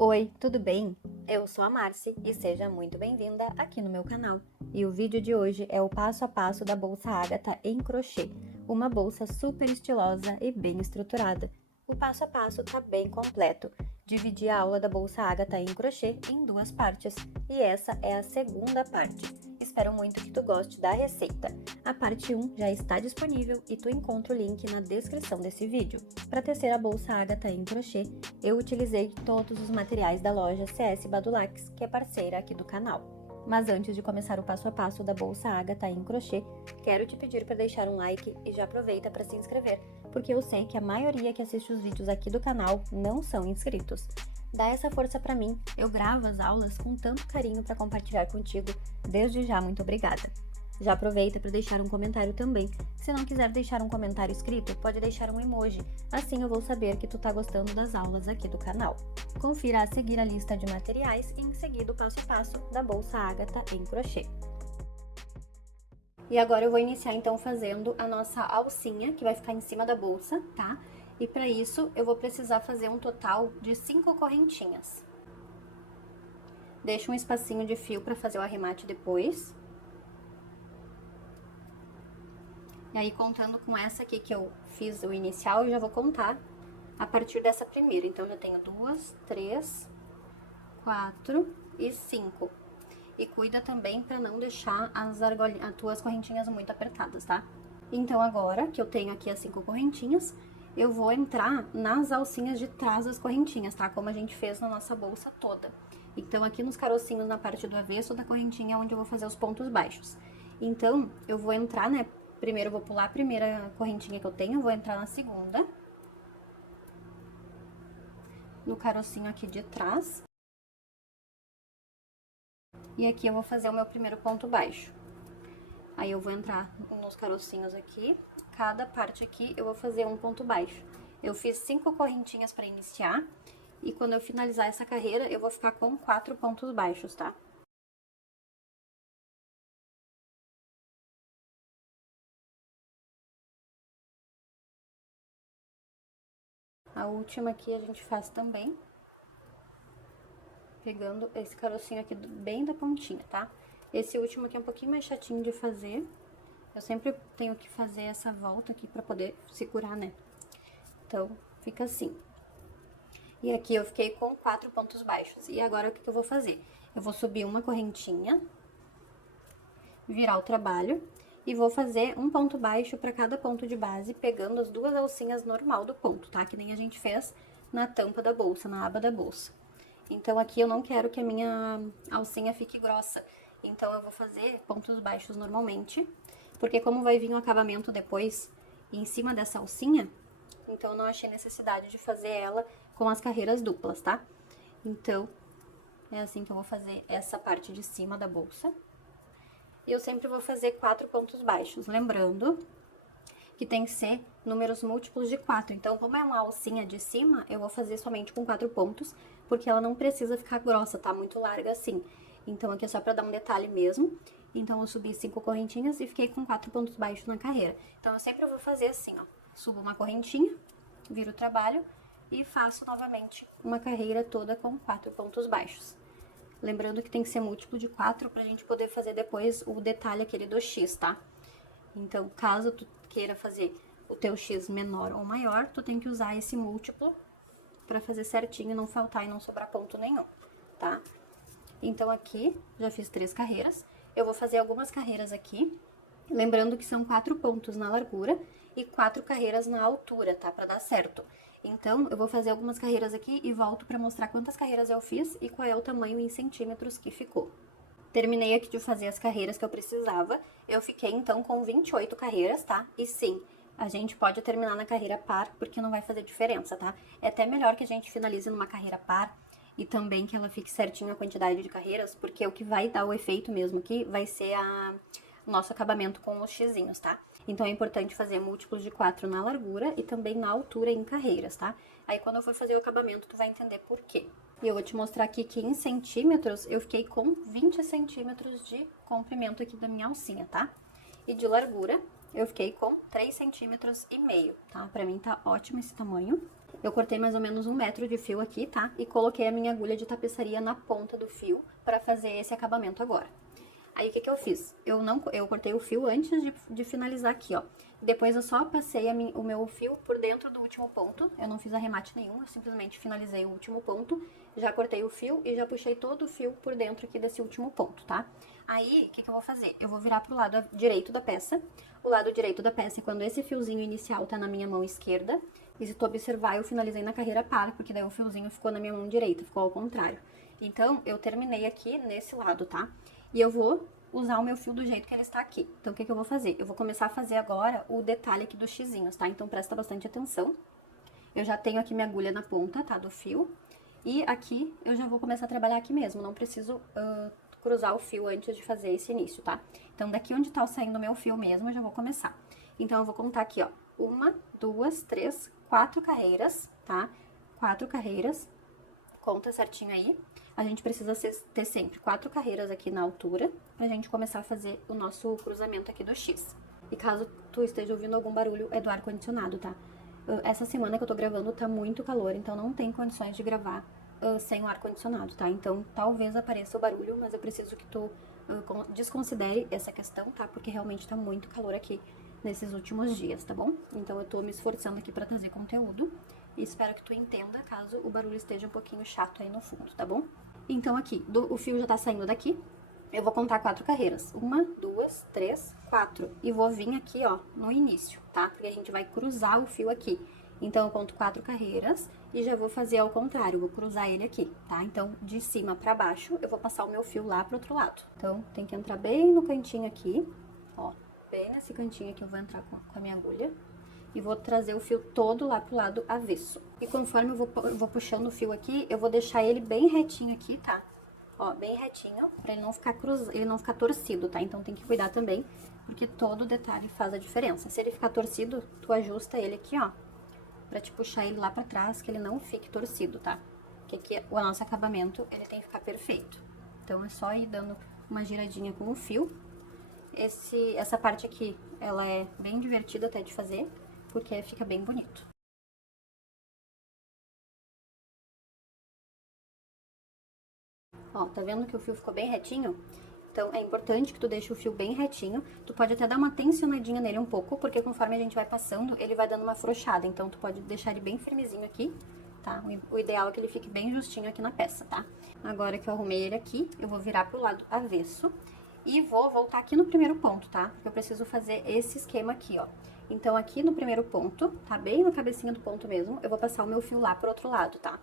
Oi, tudo bem? Eu sou a Marci e seja muito bem-vinda aqui no meu canal. E o vídeo de hoje é o passo a passo da bolsa Ágata em crochê, uma bolsa super estilosa e bem estruturada. O passo a passo tá bem completo. Dividi a aula da bolsa Ágata em crochê em duas partes e essa é a segunda parte. Espero muito que tu goste da receita. A parte 1 já está disponível e tu encontra o link na descrição desse vídeo. Para tecer a bolsa Ágata em crochê, eu utilizei todos os materiais da loja CS Badulax, que é parceira aqui do canal. Mas antes de começar o passo a passo da bolsa Ágata em crochê, quero te pedir para deixar um like e já aproveita para se inscrever, porque eu sei que a maioria que assiste os vídeos aqui do canal não são inscritos. Dá essa força para mim, eu gravo as aulas com tanto carinho para compartilhar contigo. Desde já, muito obrigada! Já aproveita para deixar um comentário também. Se não quiser deixar um comentário escrito, pode deixar um emoji. Assim eu vou saber que tu tá gostando das aulas aqui do canal. Confira a seguir a lista de materiais e em seguida o passo a passo da bolsa Ágata em crochê. E agora eu vou iniciar então fazendo a nossa alcinha, que vai ficar em cima da bolsa, tá? E para isso eu vou precisar fazer um total de 5 correntinhas. Deixa um espacinho de fio para fazer o arremate depois. E aí, contando com essa aqui que eu fiz o inicial, eu já vou contar a partir dessa primeira. Então, eu já tenho 2, 3, 4 e 5. E cuida também pra não deixar as tuas correntinhas muito apertadas, tá? Então, agora que eu tenho aqui as 5 correntinhas, eu vou entrar nas alcinhas de trás das correntinhas, tá? Como a gente fez na nossa bolsa toda. Então, aqui nos carocinhos, na parte do avesso da correntinha, é onde eu vou fazer os pontos baixos. Então, eu vou entrar, né? Primeiro, eu vou pular a primeira correntinha que eu tenho, vou entrar na segunda. No carocinho aqui de trás. E aqui eu vou fazer o meu primeiro ponto baixo. Aí, eu vou entrar nos carocinhos aqui. Cada parte aqui, eu vou fazer um ponto baixo. Eu fiz 5 correntinhas para iniciar. E quando eu finalizar essa carreira, eu vou ficar com 4 pontos baixos, tá? A última aqui a gente faz também, pegando esse carocinho aqui bem da pontinha, tá? Esse último aqui é um pouquinho mais chatinho de fazer. Eu sempre tenho que fazer essa volta aqui pra poder segurar, né? Então, fica assim. E aqui eu fiquei com 4 pontos baixos. E agora, o que eu vou fazer? Eu vou subir uma correntinha, virar o trabalho e vou fazer um ponto baixo para cada ponto de base, pegando as duas alcinhas normal do ponto, tá? Que nem a gente fez na tampa da bolsa, na aba da bolsa. Então, aqui eu não quero que a minha alcinha fique grossa, então eu vou fazer pontos baixos normalmente, porque como vai vir o acabamento depois em cima dessa alcinha, então eu não achei necessidade de fazer ela com as carreiras duplas, tá? Então, é assim que eu vou fazer essa parte de cima da bolsa. E eu sempre vou fazer 4 pontos baixos, lembrando que tem que ser números múltiplos de 4. Então, como é uma alcinha de cima, eu vou fazer somente com 4 pontos, porque ela não precisa ficar grossa, tá? Muito larga assim. Então, aqui é só pra dar um detalhe mesmo. Então, eu subi 5 correntinhas e fiquei com 4 pontos baixos na carreira. Então, eu sempre vou fazer assim, ó. Subo uma correntinha, viro o trabalho e faço novamente uma carreira toda com 4 pontos baixos. Lembrando que tem que ser múltiplo de 4 pra gente poder fazer depois o detalhe aquele do X, tá? Então, caso tu queira fazer o teu X menor ou maior, tu tem que usar esse múltiplo pra fazer certinho, não faltar e não sobrar ponto nenhum, tá? Então, aqui, já fiz 3 carreiras. Eu vou fazer algumas carreiras aqui, lembrando que são 4 pontos na largura e 4 carreiras na altura, tá? Pra dar certo. Então, eu vou fazer algumas carreiras aqui e volto pra mostrar quantas carreiras eu fiz e qual é o tamanho em centímetros que ficou. Terminei aqui de fazer as carreiras que eu precisava, eu fiquei então com 28 carreiras, tá? E sim, a gente pode terminar na carreira par, porque não vai fazer diferença, tá? É até melhor que a gente finalize numa carreira par e também que ela fique certinho a quantidade de carreiras, porque o que vai dar o efeito mesmo aqui vai ser o nosso acabamento com os xizinhos, tá? Então, é importante fazer múltiplos de 4 na largura e também na altura em carreiras, tá? Aí, quando eu for fazer o acabamento, tu vai entender por quê. E eu vou te mostrar aqui que em centímetros, eu fiquei com 20 centímetros de comprimento aqui da minha alcinha, tá? E de largura, eu fiquei com 3,5 centímetros, tá? Pra mim tá ótimo esse tamanho. Eu cortei mais ou menos 1 metro de fio aqui, tá? E coloquei a minha agulha de tapeçaria na ponta do fio para fazer esse acabamento agora. Aí, o que que eu fiz? Eu cortei o fio antes de finalizar aqui, ó. Depois eu só passei o meu fio por dentro do último ponto. Eu não fiz arremate nenhum, eu simplesmente finalizei o último ponto. Já cortei o fio e já puxei todo o fio por dentro aqui desse último ponto, tá? Aí, o que que eu vou fazer? Eu vou virar pro lado direito da peça. O lado direito da peça é quando esse fiozinho inicial tá na minha mão esquerda. E se tu observar, eu finalizei na carreira par, porque daí o fiozinho ficou na minha mão direita, ficou ao contrário. Então, eu terminei aqui nesse lado, tá? E eu vou usar o meu fio do jeito que ele está aqui. Então, o que que eu vou fazer? Eu vou começar a fazer agora o detalhe aqui dos xizinhos, tá? Então, presta bastante atenção. Eu já tenho aqui minha agulha na ponta, tá? Do fio. E aqui, eu já vou começar a trabalhar aqui mesmo. Não preciso cruzar o fio antes de fazer esse início, tá? Então, daqui onde tá saindo o meu fio mesmo, eu já vou começar. Então, eu vou contar aqui, ó. 1, 2, 3, 4 carreiras, tá? 4 carreiras. Conta certinho aí. A gente precisa ter sempre 4 carreiras aqui na altura, pra gente começar a fazer o nosso cruzamento aqui do X. E caso tu esteja ouvindo algum barulho, é do ar-condicionado, tá? Essa semana que eu tô gravando tá muito calor, então não tem condições de gravar sem o ar-condicionado, tá? Então, talvez apareça o barulho, mas eu preciso que tu desconsidere essa questão, tá? Porque realmente tá muito calor aqui nesses últimos dias, tá bom? Então, eu tô me esforçando aqui pra trazer conteúdo e espero que tu entenda caso o barulho esteja um pouquinho chato aí no fundo, tá bom? Então, aqui, o fio já tá saindo daqui. Eu vou contar 4 carreiras. 1, 2, 3, 4. E vou vir aqui, ó, no início, tá? Porque a gente vai cruzar o fio aqui. Então, eu conto 4 carreiras e já vou fazer ao contrário, vou cruzar ele aqui, tá? Então, de cima pra baixo, eu vou passar o meu fio lá pro outro lado. Então, tem que entrar bem no cantinho aqui, ó. Bem nesse cantinho aqui eu vou entrar com a minha agulha. E vou trazer o fio todo lá pro lado avesso. E conforme eu vou puxando o fio aqui, eu vou deixar ele bem retinho aqui, tá? Ó, bem retinho, pra ele não ficar torcido, tá? Então tem que cuidar também, porque todo detalhe faz a diferença. Se ele ficar torcido, tu ajusta ele aqui, ó, pra te puxar ele lá pra trás, que ele não fique torcido, tá? Porque aqui o nosso acabamento, ele tem que ficar perfeito. Então é só ir dando uma giradinha com o fio. Essa parte aqui, ela é bem divertida até de fazer, porque fica bem bonito. Ó, tá vendo que o fio ficou bem retinho? Então, é importante que tu deixe o fio bem retinho. Tu pode até dar uma tensionadinha nele um pouco, porque conforme a gente vai passando, ele vai dando uma afrouxada. Então, tu pode deixar ele bem firmezinho aqui, tá? O ideal é que ele fique bem justinho aqui na peça, tá? Agora que eu arrumei ele aqui, eu vou virar pro lado avesso e vou voltar aqui no primeiro ponto, tá? Porque eu preciso fazer esse esquema aqui, ó. Então, aqui no primeiro ponto, tá bem na cabecinha do ponto mesmo, eu vou passar o meu fio lá pro outro lado, tá?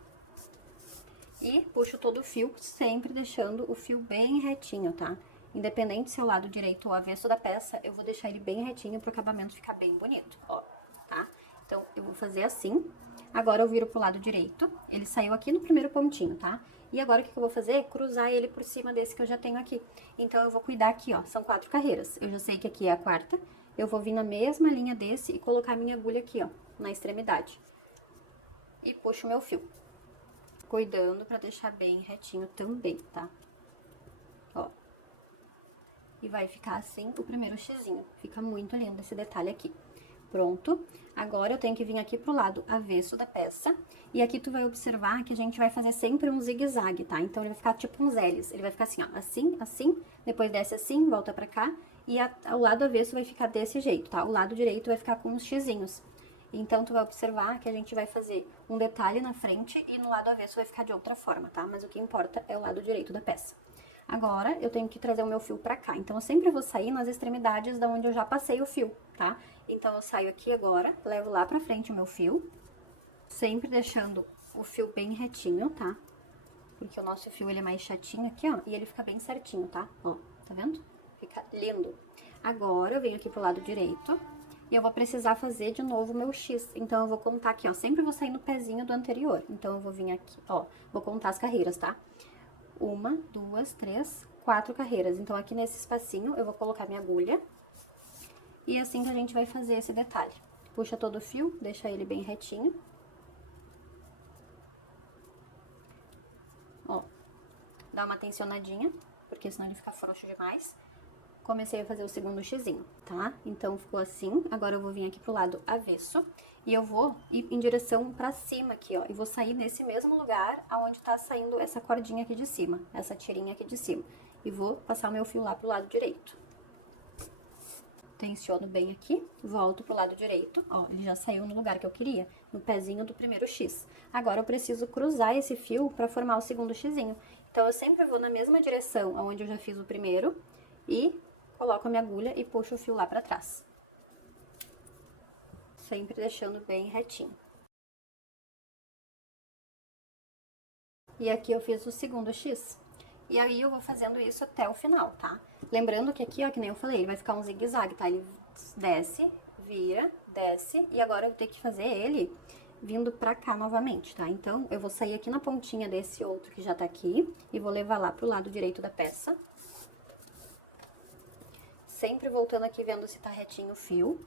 E puxo todo o fio, sempre deixando o fio bem retinho, tá? Independente se é o lado direito ou avesso da peça, eu vou deixar ele bem retinho pro acabamento ficar bem bonito, ó, tá? Então, eu vou fazer assim. Agora, eu viro pro lado direito. Ele saiu aqui no primeiro pontinho, tá? E agora, o que eu vou fazer? Cruzar ele por cima desse que eu já tenho aqui. Então, eu vou cuidar aqui, ó, são 4 carreiras. Eu já sei que aqui é a quarta. Eu vou vir na mesma linha desse e colocar minha agulha aqui, ó, na extremidade. E puxo o meu fio. Cuidando pra deixar bem retinho também, tá? Ó. E vai ficar assim o primeiro xizinho. Fica muito lindo esse detalhe aqui. Pronto. Agora, eu tenho que vir aqui pro lado avesso da peça. E aqui tu vai observar que a gente vai fazer sempre um zigue-zague, tá? Então, ele vai ficar tipo uns L's. Ele vai ficar assim, ó. Assim, assim. Depois desce assim, volta pra cá. E o lado avesso vai ficar desse jeito, tá? O lado direito vai ficar com uns xizinhos. Então, tu vai observar que a gente vai fazer um detalhe na frente e no lado avesso vai ficar de outra forma, tá? Mas o que importa é o lado direito da peça. Agora, eu tenho que trazer o meu fio pra cá. Então, eu sempre vou sair nas extremidades da onde eu já passei o fio, tá? Então, eu saio aqui agora, levo lá pra frente o meu fio, sempre deixando o fio bem retinho, tá? Porque o nosso fio, ele é mais chatinho aqui, ó, e ele fica bem certinho, tá? Ó, tá vendo? Fica lindo. Agora, eu venho aqui pro lado direito e eu vou precisar fazer de novo o meu X. Então, eu vou contar aqui, ó, sempre vou sair no pezinho do anterior. Então, eu vou vir aqui, ó, vou contar as carreiras, tá? 1, 2, 3, 4 carreiras. Então, aqui nesse espacinho, eu vou colocar minha agulha. E é assim que a gente vai fazer esse detalhe. Puxa todo o fio, deixa ele bem retinho. Ó, dá uma tensionadinha, porque senão ele fica frouxo demais. Comecei a fazer o segundo xizinho, tá? Então, ficou assim. Agora, eu vou vir aqui pro lado avesso E eu vou ir em direção pra cima aqui, ó. E vou sair nesse mesmo lugar aonde tá saindo essa cordinha aqui de cima, essa tirinha aqui de cima. E vou passar o meu fio lá pro lado direito. Tensiono bem aqui, volto pro lado direito, ó, ele já saiu no lugar que eu queria, no pezinho do primeiro X. Agora eu preciso cruzar esse fio para formar o segundo Xzinho. Então eu sempre vou na mesma direção aonde eu já fiz o primeiro e coloco a minha agulha e puxo o fio lá para trás. Sempre deixando bem retinho. E aqui eu fiz o segundo X. E aí eu vou fazendo isso até o final, tá? Lembrando que aqui, ó, que nem eu falei, ele vai ficar um zigue-zague, tá? Ele desce, vira, desce, e agora eu vou ter que fazer ele vindo pra cá novamente, tá? Então, eu vou sair aqui na pontinha desse outro que já tá aqui, e vou levar lá pro lado direito da peça. Sempre voltando aqui, vendo se tá retinho o fio.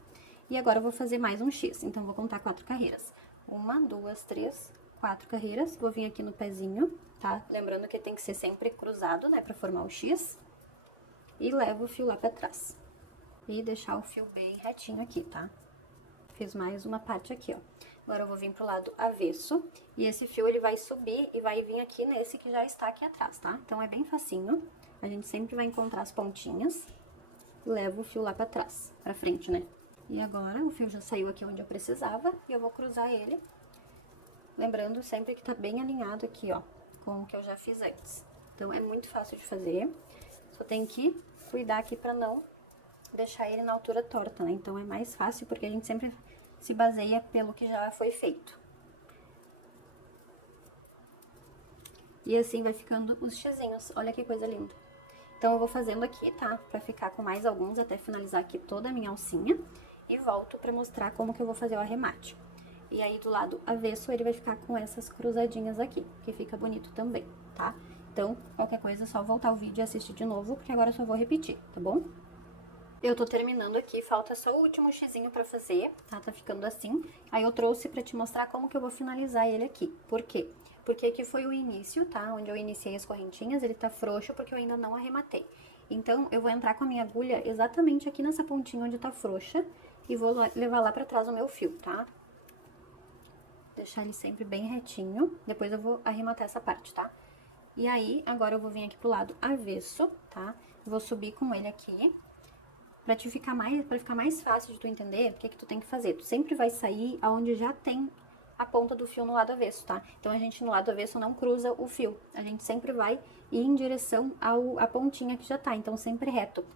E agora eu vou fazer mais um X, então eu vou contar 4 carreiras. 1, 2, 3, 4 carreiras, vou vir aqui no pezinho, tá? Lembrando que tem que ser sempre cruzado, né, pra formar o X. E levo o fio lá pra trás. E deixar o fio bem retinho aqui, tá? Fiz mais uma parte aqui, ó. Agora eu vou vir pro lado avesso. E esse fio, ele vai subir e vai vir aqui nesse que já está aqui atrás, tá? Então, é bem facinho. A gente sempre vai encontrar as pontinhas. E levo o fio lá pra trás, pra frente, né? E agora, o fio já saiu aqui onde eu precisava. E eu vou cruzar ele. Lembrando sempre que tá bem alinhado aqui, ó, com o que eu já fiz antes. Então, é muito fácil de fazer. Só tem que cuidar aqui pra não deixar ele na altura torta, né? Então, é mais fácil porque a gente sempre se baseia pelo que já foi feito. E assim vai ficando os xizinhos. Olha que coisa linda. Então, eu vou fazendo aqui, tá? Pra ficar com mais alguns até finalizar aqui toda a minha alcinha. E volto pra mostrar como que eu vou fazer o arremate. E aí, do lado avesso, ele vai ficar com essas cruzadinhas aqui, que fica bonito também, tá? Então, qualquer coisa é só voltar o vídeo e assistir de novo, porque agora eu só vou repetir, tá bom? Eu tô terminando aqui, falta só o último xizinho pra fazer, tá? Tá ficando assim. Aí eu trouxe pra te mostrar como que eu vou finalizar ele aqui. Por quê? Porque aqui foi o início, tá? Onde eu iniciei as correntinhas, ele tá frouxo porque eu ainda não arrematei. Então, eu vou entrar com a minha agulha exatamente aqui nessa pontinha onde tá frouxa e vou levar lá pra trás o meu fio, tá? Deixar ele sempre bem retinho, depois eu vou arrematar essa parte, tá? E aí, agora eu vou vir aqui pro lado avesso, tá? Vou subir com ele aqui. Pra ficar mais fácil de tu entender, o que que tu tem que fazer? Tu sempre vai sair aonde já tem a ponta do fio no lado avesso, tá? Então, a gente no lado avesso não cruza o fio. A gente sempre vai ir em direção à pontinha que já tá, então sempre reto.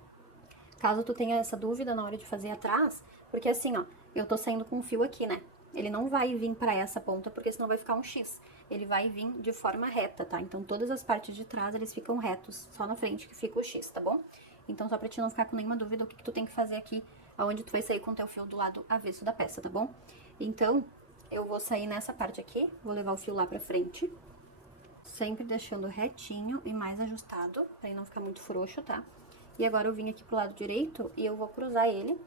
Caso tu tenha essa dúvida na hora de fazer atrás, porque assim, ó, eu tô saindo com o fio aqui, né? Ele não vai vir pra essa ponta, porque senão vai ficar um X. Ele vai vir de forma reta, tá? Então, todas as partes de trás, eles ficam retos, só na frente que fica o X, tá bom? Então, só pra ti não ficar com nenhuma dúvida, o que que tu tem que fazer aqui, aonde tu vai sair com o teu fio do lado avesso da peça, tá bom? Então, eu vou sair nessa parte aqui, vou levar o fio lá pra frente, sempre deixando retinho e mais ajustado, pra ele não ficar muito frouxo, tá? E agora eu vim aqui pro lado direito e eu vou cruzar ele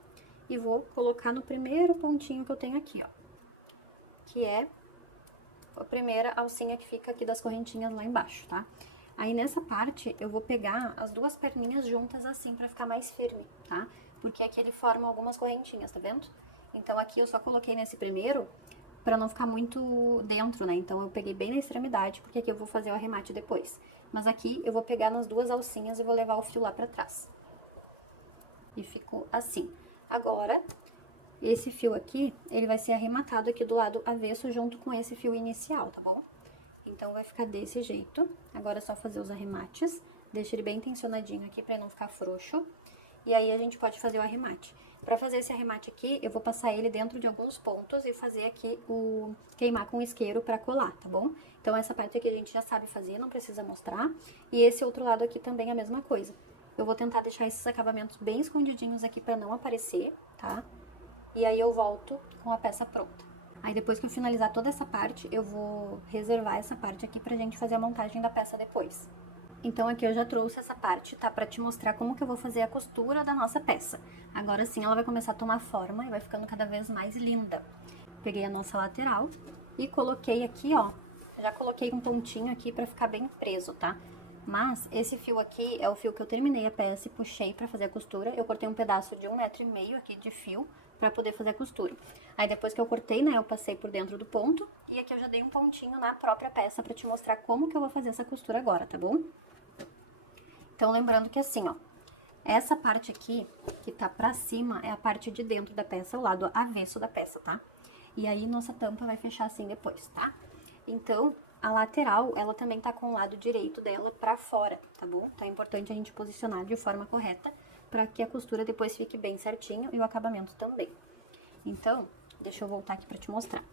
e vou colocar no primeiro pontinho que eu tenho aqui, ó. Que é a primeira alcinha que fica aqui das correntinhas lá embaixo, tá? Aí, nessa parte, eu vou pegar as duas perninhas juntas assim, pra ficar mais firme, tá? Porque aqui ele forma algumas correntinhas, tá vendo? Então, aqui eu só coloquei nesse primeiro pra não ficar muito dentro, né? Então, eu peguei bem na extremidade, porque aqui eu vou fazer o arremate depois. Mas aqui, eu vou pegar nas duas alcinhas e vou levar o fio lá pra trás. E ficou assim. Agora, esse fio aqui, ele vai ser arrematado aqui do lado avesso junto com esse fio inicial, tá bom? Então, vai ficar desse jeito. Agora é só fazer os arremates. Deixa ele bem tensionadinho aqui pra não ficar frouxo. E aí, a gente pode fazer o arremate. Pra fazer esse arremate aqui, eu vou passar ele dentro de alguns pontos e fazer aqui queimar com isqueiro pra colar, tá bom? Então, essa parte aqui a gente já sabe fazer, não precisa mostrar. E esse outro lado aqui também é a mesma coisa. Eu vou tentar deixar esses acabamentos bem escondidinhos aqui pra não aparecer, tá? E aí, eu volto com a peça pronta. Aí, depois que eu finalizar toda essa parte, eu vou reservar essa parte aqui pra gente fazer a montagem da peça depois. Então, aqui eu já trouxe essa parte, tá? Pra te mostrar como que eu vou fazer a costura da nossa peça. Agora sim, ela vai começar a tomar forma e vai ficando cada vez mais linda. Peguei a nossa lateral e coloquei aqui, ó. Já coloquei um pontinho aqui pra ficar bem preso, tá? Mas esse fio aqui é o fio que eu terminei a peça e puxei pra fazer a costura. Eu cortei um pedaço de 1,5 m aqui de fio pra poder fazer a costura. Aí depois que eu cortei, né, eu passei por dentro do ponto, e aqui eu já dei um pontinho na própria peça pra te mostrar como que eu vou fazer essa costura agora, tá bom? Então, lembrando que assim, ó, essa parte aqui, que tá pra cima, é a parte de dentro da peça, o lado avesso da peça, tá? E aí, nossa tampa vai fechar assim depois, tá? Então, a lateral, ela também tá com o lado direito dela pra fora, tá bom? Então, é importante a gente posicionar de forma correta pra que a costura depois fique bem certinho e o acabamento também. Então, deixa eu voltar aqui pra te mostrar.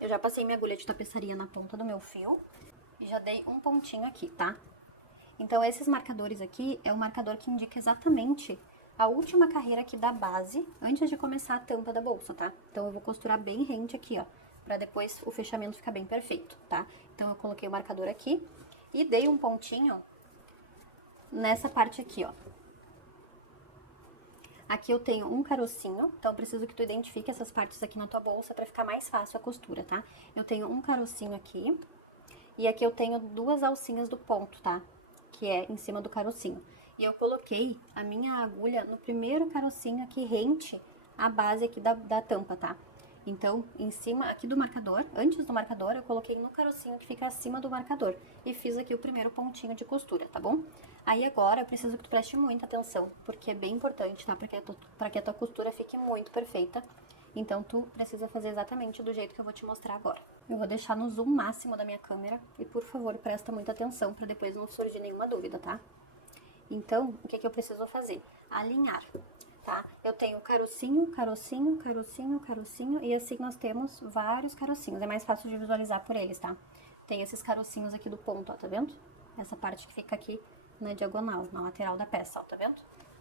Eu já passei minha agulha de tapeçaria na ponta do meu fio e já dei um pontinho aqui, tá? Então, esses marcadores aqui é o marcador que indica exatamente a última carreira aqui da base, antes de começar a tampa da bolsa, tá? Então, eu vou costurar bem rente aqui, ó, pra depois o fechamento ficar bem perfeito, tá? Então, eu coloquei o marcador aqui e dei um pontinho nessa parte aqui, ó. Aqui eu tenho um carocinho, então eu preciso que tu identifique essas partes aqui na tua bolsa pra ficar mais fácil a costura, tá? Eu tenho um carocinho aqui e aqui eu tenho duas alcinhas do ponto, tá? Que é em cima do carocinho. E eu coloquei a minha agulha no primeiro carocinho aqui rente à base aqui da tampa, tá? Então, em cima aqui do marcador, antes do marcador, eu coloquei no carocinho que fica acima do marcador. E fiz aqui o primeiro pontinho de costura, tá bom? Aí agora, eu preciso que tu preste muita atenção, porque é bem importante, tá? Pra que a tua costura fique muito perfeita. Então, tu precisa fazer exatamente do jeito que eu vou te mostrar agora. Eu vou deixar no zoom máximo da minha câmera e, por favor, presta muita atenção pra depois não surgir nenhuma dúvida, tá? Então, o que que eu preciso fazer? Alinhar, tá? Eu tenho carocinho, carocinho, carocinho, carocinho, e assim nós temos vários carocinhos. É mais fácil de visualizar por eles, tá? Tem esses carocinhos aqui do ponto, ó, tá vendo? Essa parte que fica aqui na diagonal, na lateral da peça, ó, tá vendo?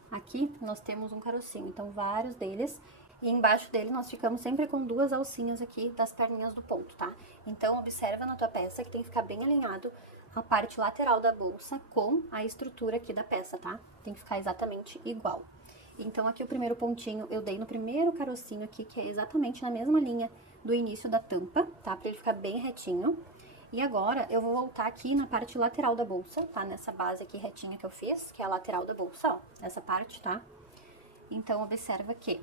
Aqui nós temos um carocinho, então vários deles. E embaixo dele nós ficamos sempre com duas alcinhas aqui das perninhas do ponto, tá? Então, observa na tua peça que tem que ficar bem alinhado a parte lateral da bolsa com a estrutura aqui da peça, tá? Tem que ficar exatamente igual. Então, aqui o primeiro pontinho eu dei no primeiro carocinho aqui, que é exatamente na mesma linha do início da tampa, tá? Pra ele ficar bem retinho. E agora, eu vou voltar aqui na parte lateral da bolsa, tá? Nessa base aqui retinha que eu fiz, que é a lateral da bolsa, ó. Essa parte, tá? Então, observa que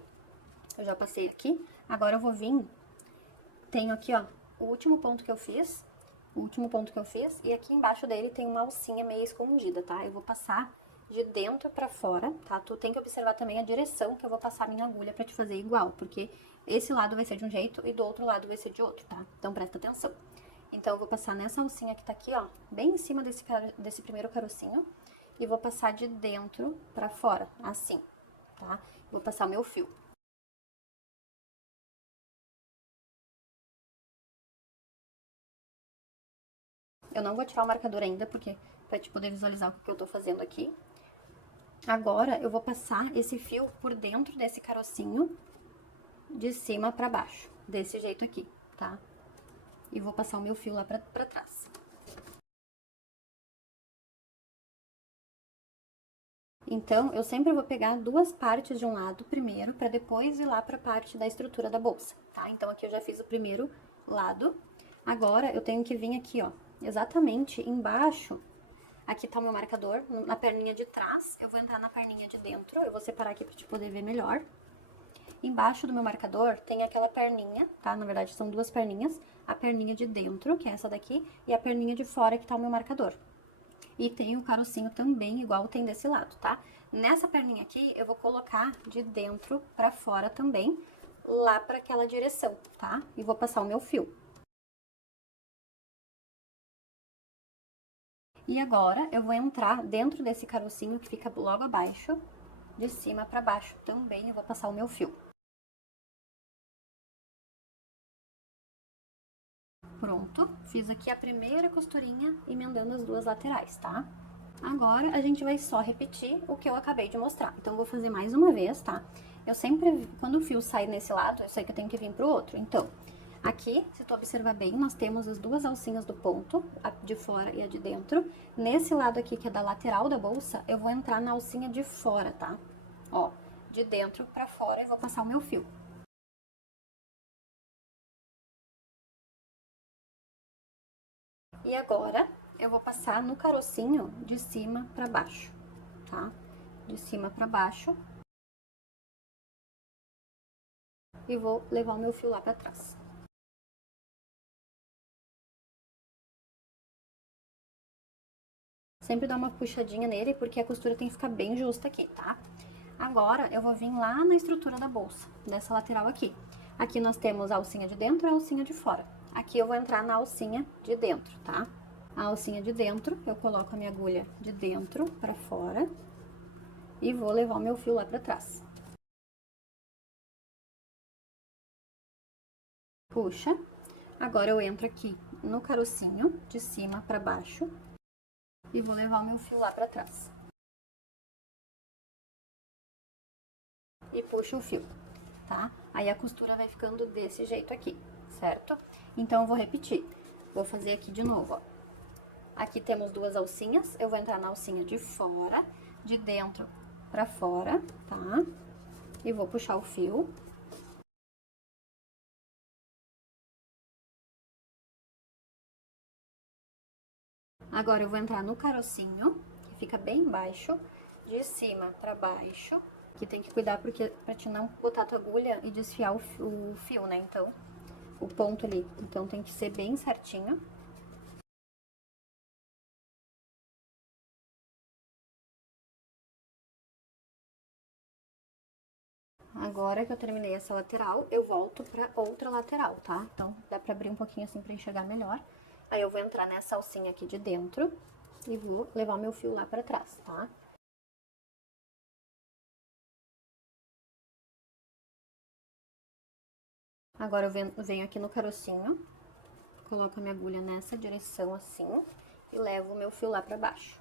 eu já passei aqui. Agora, eu vou vir... Tenho aqui, ó, o último ponto que eu fiz. O último ponto que eu fiz. E aqui embaixo dele tem uma alcinha meio escondida, tá? Eu vou passar de dentro pra fora, tá? Tu tem que observar também a direção que eu vou passar a minha agulha pra te fazer igual. Porque esse lado vai ser de um jeito e do outro lado vai ser de outro, tá? Então, presta atenção. Então, eu vou passar nessa alcinha que tá aqui, ó, bem em cima desse primeiro carocinho. E vou passar de dentro pra fora, assim, tá? Vou passar o meu fio. Eu não vou tirar o marcador ainda, porque pra te poder visualizar o que eu tô fazendo aqui. Agora, eu vou passar esse fio por dentro desse carocinho, de cima pra baixo, desse jeito aqui, tá? E vou passar o meu fio lá pra trás. Então, eu sempre vou pegar duas partes de um lado primeiro, pra depois ir lá pra parte da estrutura da bolsa, tá? Então, aqui eu já fiz o primeiro lado. Agora, eu tenho que vir aqui, ó, exatamente embaixo. Aqui tá o meu marcador, na perninha de trás. Eu vou entrar na perninha de dentro, eu vou separar aqui pra te poder ver melhor. Embaixo do meu marcador tem aquela perninha, tá? Na verdade, são duas perninhas. A perninha de dentro, que é essa daqui, e a perninha de fora, que tá o meu marcador. E tem o carocinho também, igual tem desse lado, tá? Nessa perninha aqui, eu vou colocar de dentro pra fora também, lá pra aquela direção, tá? E vou passar o meu fio. E agora, eu vou entrar dentro desse carocinho que fica logo abaixo, de cima pra baixo também, eu vou passar o meu fio. Pronto, fiz aqui a primeira costurinha emendando as duas laterais, tá? Agora, a gente vai só repetir o que eu acabei de mostrar. Então, eu vou fazer mais uma vez, tá? Eu sempre, quando o fio sai nesse lado, eu sei que eu tenho que vir pro outro. Então, aqui, se tu observar bem, nós temos as duas alcinhas do ponto, a de fora e a de dentro. Nesse lado aqui, que é da lateral da bolsa, eu vou entrar na alcinha de fora, tá? Ó, de dentro pra fora, eu vou passar o meu fio. E agora, eu vou passar no carocinho de cima pra baixo, tá? De cima pra baixo. e vou levar o meu fio lá pra trás. Sempre dá uma puxadinha nele, porque a costura tem que ficar bem justa aqui, tá? Agora, eu vou vir lá na estrutura da bolsa, dessa lateral aqui. Aqui nós temos a alcinha de dentro e a alcinha de fora. Aqui eu vou entrar na alcinha de dentro, tá? A alcinha de dentro, eu coloco a minha agulha de dentro pra fora e vou levar o meu fio lá pra trás. Puxa. Agora eu entro aqui no carocinho, de cima pra baixo, e vou levar o meu fio lá pra trás. E puxo o fio, tá? Aí a costura vai ficando desse jeito aqui, certo? Então, eu vou repetir. Vou fazer aqui de novo, ó. Aqui temos duas alcinhas, eu vou entrar na alcinha de fora, de dentro pra fora, tá? E vou puxar o fio. Agora, eu vou entrar no carocinho, que fica bem embaixo, de cima pra baixo. Que tem que cuidar porque pra te não botar a tua agulha e desfiar o fio, né? Então, o ponto ali. Então, tem que ser bem certinho. Agora que eu terminei essa lateral, eu volto pra outra lateral, tá? Então, dá pra abrir um pouquinho assim pra enxergar melhor. Aí, eu vou entrar nessa alcinha aqui de dentro e vou levar meu fio lá pra trás, tá? Agora, eu venho aqui no carocinho, coloco a minha agulha nessa direção assim e levo o meu fio lá pra baixo.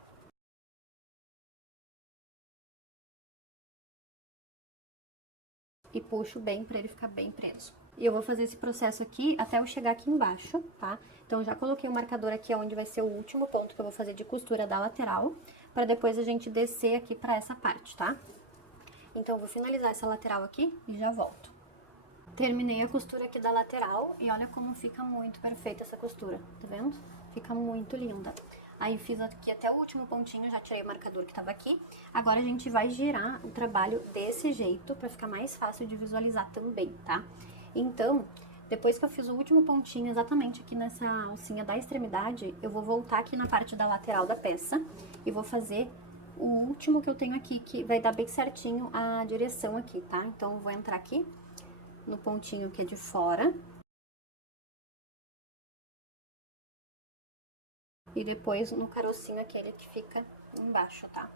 E puxo bem pra ele ficar bem preso. E eu vou fazer esse processo aqui até eu chegar aqui embaixo, tá? Então, já coloquei o marcador aqui onde vai ser o último ponto que eu vou fazer de costura da lateral, pra depois a gente descer aqui pra essa parte, tá? Então, eu vou finalizar essa lateral aqui e já volto. Terminei a costura aqui da lateral e olha como fica muito perfeita essa costura, tá vendo? Fica muito linda. Aí fiz aqui até o último pontinho, já tirei o marcador que tava aqui. Agora a gente vai girar o trabalho desse jeito pra ficar mais fácil de visualizar também, tá? Então, depois que eu fiz o último pontinho exatamente aqui nessa alcinha da extremidade, eu vou voltar aqui na parte da lateral da peça e vou fazer o último que eu tenho aqui, que vai dar bem certinho a direção aqui, tá? Então, eu vou entrar aqui no pontinho que é de fora. E depois no carocinho aquele que fica embaixo, tá?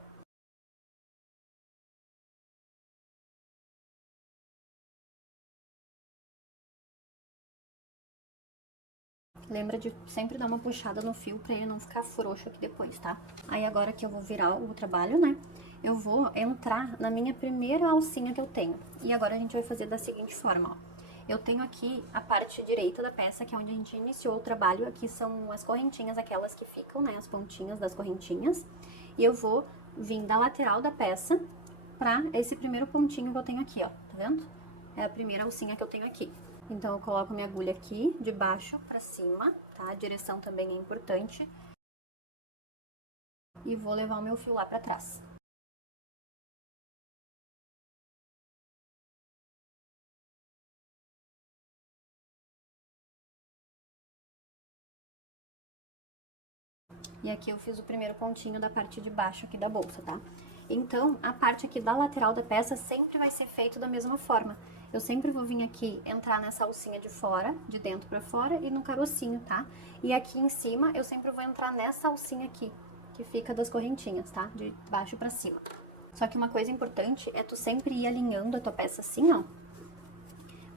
Lembra de sempre dar uma puxada no fio pra ele não ficar frouxo aqui depois, tá? Aí agora que eu vou virar o trabalho, né? Eu vou entrar na minha primeira alcinha que eu tenho. E agora a gente vai fazer da seguinte forma, ó. Eu tenho aqui a parte direita da peça, que é onde a gente iniciou o trabalho. Aqui são as correntinhas, aquelas que ficam, né? As pontinhas das correntinhas. E eu vou vir da lateral da peça pra esse primeiro pontinho que eu tenho aqui, ó. Tá vendo? É a primeira alcinha que eu tenho aqui. Então, eu coloco minha agulha aqui, de baixo pra cima, tá? A direção também é importante. E vou levar o meu fio lá pra trás. E aqui eu fiz o primeiro pontinho da parte de baixo aqui da bolsa, tá? Então, a parte aqui da lateral da peça sempre vai ser feito da mesma forma. Eu sempre vou vir aqui, entrar nessa alcinha de fora, de dentro pra fora, e no carocinho, tá? E aqui em cima, eu sempre vou entrar nessa alcinha aqui, que fica das correntinhas, tá? De baixo pra cima. Só que uma coisa importante é tu sempre ir alinhando a tua peça assim, ó.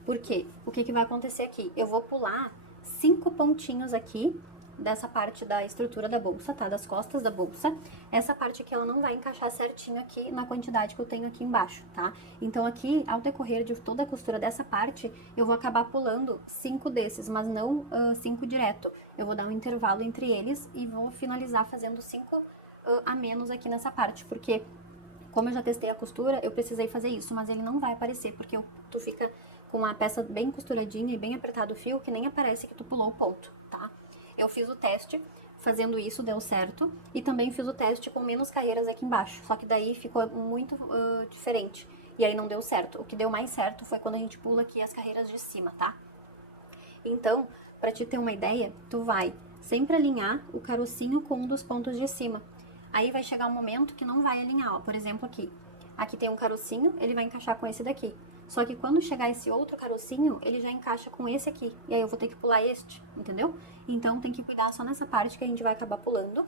Por quê? O que que vai acontecer aqui? Eu vou pular 5 pontinhos aqui dessa parte da estrutura da bolsa, tá? Das costas da bolsa. Essa parte aqui, ela não vai encaixar certinho aqui na quantidade que eu tenho aqui embaixo, tá? Então, aqui, ao decorrer de toda a costura dessa parte, eu vou acabar pulando 5 desses, mas não 5 direto. Eu vou dar um intervalo entre eles e vou finalizar fazendo 5 a menos aqui nessa parte, porque como eu já testei a costura, eu precisei fazer isso, mas ele não vai aparecer, porque tu fica com a peça bem costuradinha e bem apertado o fio, que nem aparece que tu pulou o ponto, tá? Eu fiz o teste, fazendo isso deu certo, e também fiz o teste com menos carreiras aqui embaixo, só que daí ficou muito diferente. e aí não deu certo. O que deu mais certo foi quando a gente pula aqui as carreiras de cima, tá? Então, pra te ter uma ideia, tu vai sempre alinhar o carocinho com um dos pontos de cima. Aí vai chegar um momento que não vai alinhar, ó. Por exemplo, aqui. Aqui tem um carocinho, ele vai encaixar com esse daqui. Só que quando chegar esse outro carocinho, ele já encaixa com esse aqui. E aí eu vou ter que pular este, entendeu? Então tem que cuidar só nessa parte que a gente vai acabar pulando.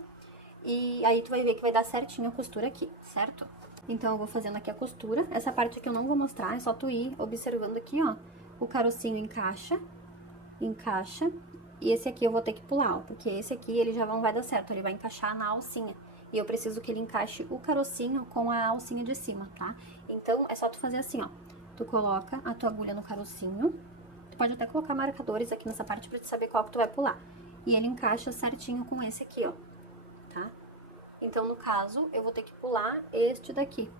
E aí tu vai ver que vai dar certinho a costura aqui, certo? Então eu vou fazendo aqui a costura. Essa parte aqui eu não vou mostrar, é só tu ir observando aqui, ó. O carocinho encaixa, encaixa. E esse aqui eu vou ter que pular, ó, porque esse aqui ele já não vai dar certo, ele vai encaixar na alcinha. E eu preciso que ele encaixe o carocinho com a alcinha de cima, tá? Então é só tu fazer assim, ó. Tu coloca a tua agulha no carocinho. Tu pode até colocar marcadores aqui nessa parte pra tu saber qual que tu vai pular. E ele encaixa certinho com esse aqui, ó. Tá? Então, no caso, eu vou ter que pular este daqui.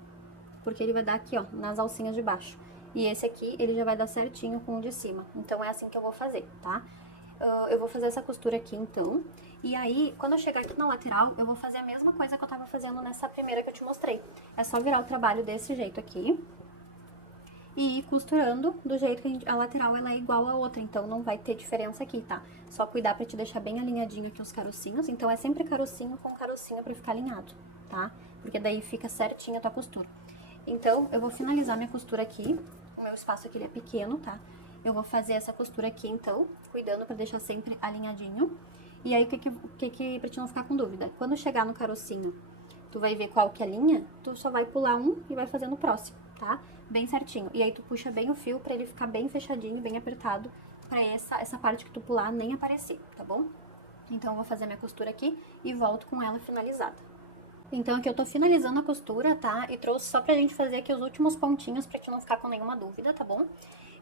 Porque ele vai dar aqui, ó, nas alcinhas de baixo. E esse aqui, ele já vai dar certinho com o de cima. Então, é assim que eu vou fazer, tá? Eu vou fazer essa costura aqui, então. E aí, quando eu chegar aqui na lateral, eu vou fazer a mesma coisa que eu tava fazendo nessa primeira que eu te mostrei. É só virar o trabalho desse jeito aqui. E ir costurando do jeito que a lateral ela é igual a outra, então não vai ter diferença aqui, tá? Só cuidar pra te deixar bem alinhadinho aqui os carocinhos, então é sempre carocinho com carocinho pra ficar alinhado, tá? Porque daí fica certinho a tua costura. Então, eu vou finalizar minha costura aqui, o meu espaço aqui ele é pequeno, tá? Eu vou fazer essa costura aqui, então, cuidando pra deixar sempre alinhadinho. E aí, pra te não ficar com dúvida, quando chegar no carocinho, tu vai ver qual que é a linha, tu só vai pular um e vai fazer no próximo, tá? Bem certinho. E aí tu puxa bem o fio pra ele ficar bem fechadinho, bem apertado, pra essa parte que tu pular nem aparecer, tá bom? Então eu vou fazer minha costura aqui e volto com ela finalizada. Então aqui eu tô finalizando a costura, tá? E trouxe só pra gente fazer aqui os últimos pontinhos pra te não ficar com nenhuma dúvida, tá bom?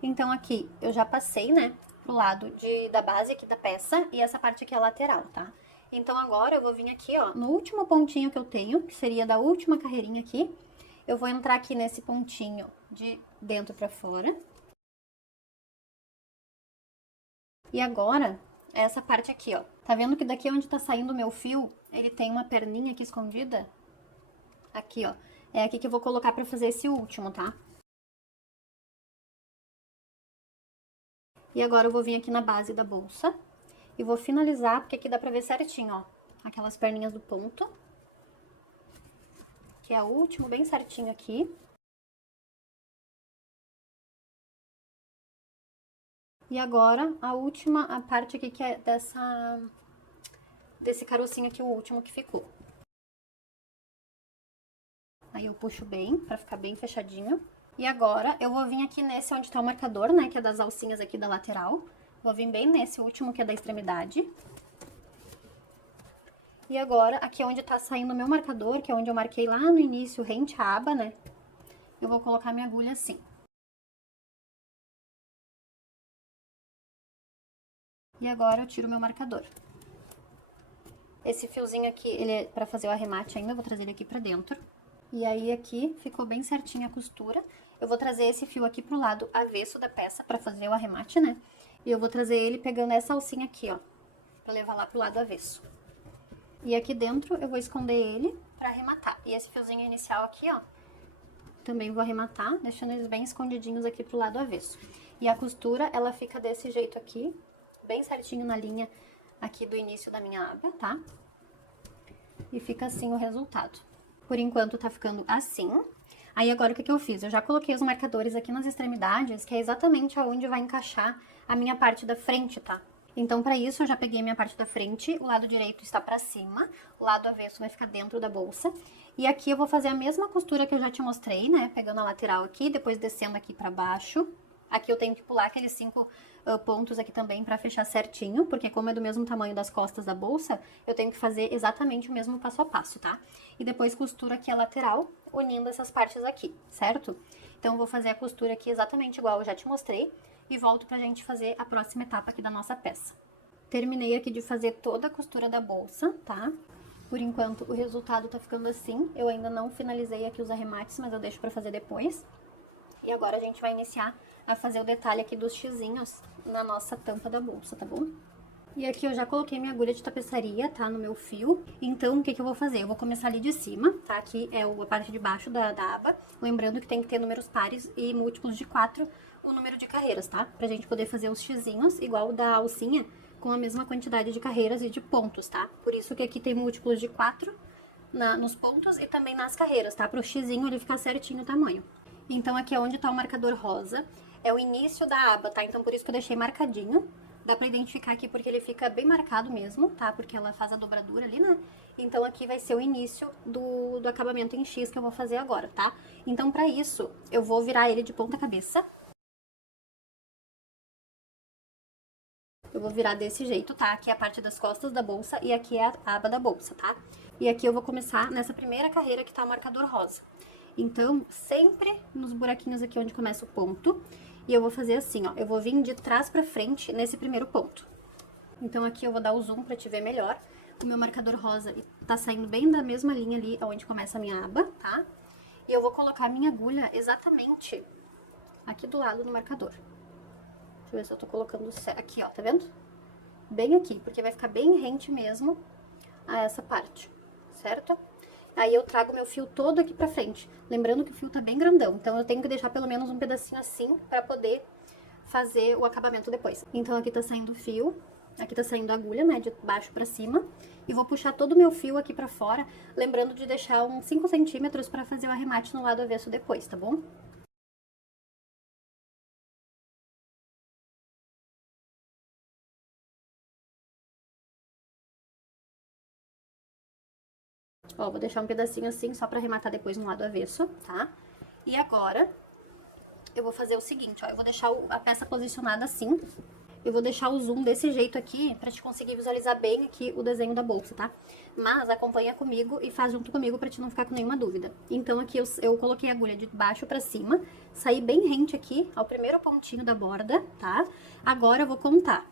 Então aqui eu já passei, né, pro lado da base aqui da peça e essa parte aqui é a lateral, tá? Então agora eu vou vir aqui, ó, no último pontinho que eu tenho, que seria da última carreirinha aqui, eu vou entrar aqui nesse pontinho de dentro pra fora. E agora, essa parte aqui, ó. Tá vendo que daqui onde tá saindo o meu fio, ele tem uma perninha aqui escondida? Aqui, ó. É aqui que eu vou colocar pra fazer esse último, tá? E agora eu vou vir aqui na base da bolsa e vou finalizar, porque aqui dá pra ver certinho, ó. Aquelas perninhas do ponto. Que é o último, bem certinho aqui. E agora, a parte aqui que é desse carocinho aqui, o último que ficou. Aí eu puxo bem, pra ficar bem fechadinho. E agora, eu vou vir aqui nesse onde tá o marcador, né, que é das alcinhas aqui da lateral. Vou vir bem nesse último, que é da extremidade. E agora, aqui onde tá saindo o meu marcador, que é onde eu marquei lá no início, rente à aba, né, eu vou colocar minha agulha assim. E agora eu tiro o meu marcador. Esse fiozinho aqui, ele é pra fazer o arremate ainda, eu vou trazer ele aqui pra dentro. E aí aqui ficou bem certinho a costura. Eu vou trazer esse fio aqui pro lado avesso da peça pra fazer o arremate, né? E eu vou trazer ele pegando essa alcinha aqui, ó, pra levar lá pro lado avesso. E aqui dentro eu vou esconder ele pra arrematar. E esse fiozinho inicial aqui, ó, também vou arrematar, deixando eles bem escondidinhos aqui pro lado avesso. E a costura, ela fica desse jeito aqui, bem certinho na linha aqui do início da minha aba, tá? E fica assim o resultado. Por enquanto tá ficando assim. Aí agora o que eu fiz? Eu já coloquei os marcadores aqui nas extremidades, que é exatamente aonde vai encaixar a minha parte da frente, tá? Então, pra isso, eu já peguei a minha parte da frente, o lado direito está pra cima, o lado avesso vai ficar dentro da bolsa. E aqui eu vou fazer a mesma costura que eu já te mostrei, né? Pegando a lateral aqui, depois descendo aqui pra baixo. Aqui eu tenho que pular aqueles 5 pontos aqui também pra fechar certinho, porque como é do mesmo tamanho das costas da bolsa, eu tenho que fazer exatamente o mesmo passo a passo, tá? E depois costuro aqui a lateral, unindo essas partes aqui, certo? Então, eu vou fazer a costura aqui exatamente igual eu já te mostrei e volto pra gente fazer a próxima etapa aqui da nossa peça. Terminei aqui de fazer toda a costura da bolsa, tá? Por enquanto, o resultado tá ficando assim. Eu ainda não finalizei aqui os arremates, mas eu deixo pra fazer depois. E agora a gente vai iniciar a fazer o detalhe aqui dos xizinhos na nossa tampa da bolsa, tá bom? E aqui eu já coloquei minha agulha de tapeçaria, tá, no meu fio. Então, o que que eu vou fazer? Eu vou começar ali de cima, tá? Aqui é a parte de baixo da aba. Lembrando que tem que ter números pares e múltiplos de 4 o número de carreiras, tá? Pra gente poder fazer os xizinhos, igual o da alcinha, com a mesma quantidade de carreiras e de pontos, tá? Por isso que aqui tem múltiplos de 4 nos pontos e também nas carreiras, tá? Pro xizinho ele ficar certinho o tamanho. Então, aqui é onde tá o marcador rosa. É o início da aba, tá? Então, por isso que eu deixei marcadinho. Dá pra identificar aqui porque ele fica bem marcado mesmo, tá? Porque ela faz a dobradura ali, né? Então, aqui vai ser o início do acabamento em X que eu vou fazer agora, tá? Então, pra isso, eu vou virar ele de ponta cabeça. Eu vou virar desse jeito, tá? Aqui é a parte das costas da bolsa e aqui é a aba da bolsa, tá? E aqui eu vou começar nessa primeira carreira que tá o marcador rosa. Então, sempre nos buraquinhos aqui onde começa o ponto. E eu vou fazer assim, ó. Eu vou vir de trás pra frente nesse primeiro ponto. Então, aqui eu vou dar o zoom pra te ver melhor. O meu marcador rosa tá saindo bem da mesma linha ali onde começa a minha aba, tá? E eu vou colocar a minha agulha exatamente aqui do lado do marcador. Deixa eu ver se eu tô colocando aqui, ó, tá vendo? Bem aqui, porque vai ficar bem rente mesmo a essa parte, certo? Aí eu trago meu fio todo aqui pra frente. Lembrando que o fio tá bem grandão, então eu tenho que deixar pelo menos um pedacinho assim pra poder fazer o acabamento depois. Então aqui tá saindo o fio, aqui tá saindo a agulha, né, de baixo pra cima. E vou puxar todo o meu fio aqui pra fora, lembrando de deixar uns 5 centímetros pra fazer o arremate no lado avesso depois, tá bom? Ó, vou deixar um pedacinho assim só pra arrematar depois no lado avesso, tá? E agora, eu vou fazer o seguinte, ó, eu vou deixar a peça posicionada assim. Eu vou deixar o zoom desse jeito aqui pra te conseguir visualizar bem aqui o desenho da bolsa, tá? Mas acompanha comigo e faz junto comigo pra te não ficar com nenhuma dúvida. Então aqui eu coloquei a agulha de baixo pra cima, saí bem rente aqui ao primeiro pontinho da borda, tá? Agora eu vou contar,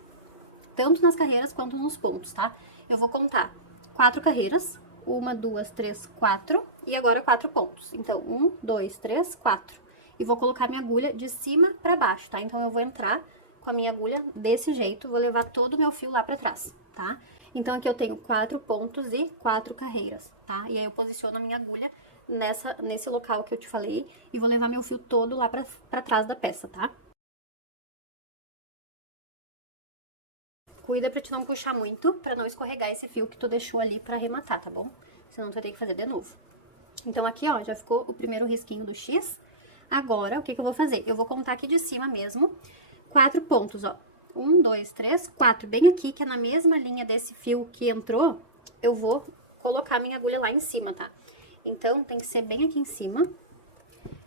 tanto nas carreiras quanto nos pontos, tá? Eu vou contar 4 carreiras, 1, 2, 3, 4, e agora 4 pontos. Então, 1, 2, 3, 4. E vou colocar minha agulha de cima pra baixo, tá? Então, eu vou entrar com a minha agulha desse jeito, vou levar todo o meu fio lá pra trás, tá? Então, aqui eu tenho 4 pontos e 4 carreiras, tá? E aí, eu posiciono a minha agulha nesse local que eu te falei e vou levar meu fio todo lá pra trás da peça, tá? Cuida pra te não puxar muito, pra não escorregar esse fio que tu deixou ali pra arrematar, tá bom? Senão tu vai ter que fazer de novo. Então, aqui, ó, já ficou o primeiro risquinho do X. Agora, o que que eu vou fazer? Eu vou contar aqui de cima mesmo, 4 pontos, ó. 1, 2, 3, 4. Bem aqui, que é na mesma linha desse fio que entrou, eu vou colocar minha agulha lá em cima, tá? Então, tem que ser bem aqui em cima.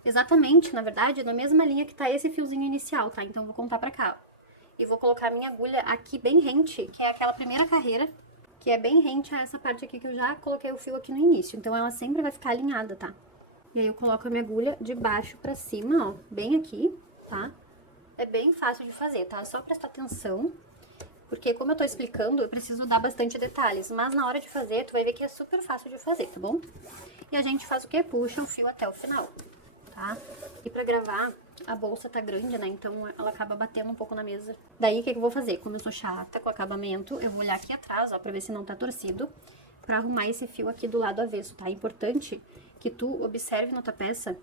Exatamente, na verdade, na mesma linha que tá esse fiozinho inicial, tá? Então, eu vou contar pra cá, ó. E vou colocar a minha agulha aqui bem rente, que é aquela primeira carreira, que é bem rente a essa parte aqui que eu já coloquei o fio aqui no início. Então, ela sempre vai ficar alinhada, tá? E aí, eu coloco a minha agulha de baixo pra cima, ó, bem aqui, tá? É bem fácil de fazer, tá? Só prestar atenção, porque como eu tô explicando, eu preciso dar bastante detalhes. Mas na hora de fazer, tu vai ver que é super fácil de fazer, tá bom? E a gente faz o quê? Puxa o fio até o final, tá? E pra gravar, a bolsa tá grande, né? Então, ela acaba batendo um pouco na mesa. Daí, o que que eu vou fazer? Como eu sou chata com o acabamento, eu vou olhar aqui atrás, ó, pra ver se não tá torcido, pra arrumar esse fio aqui do lado avesso, tá? É importante que tu observe na tua peça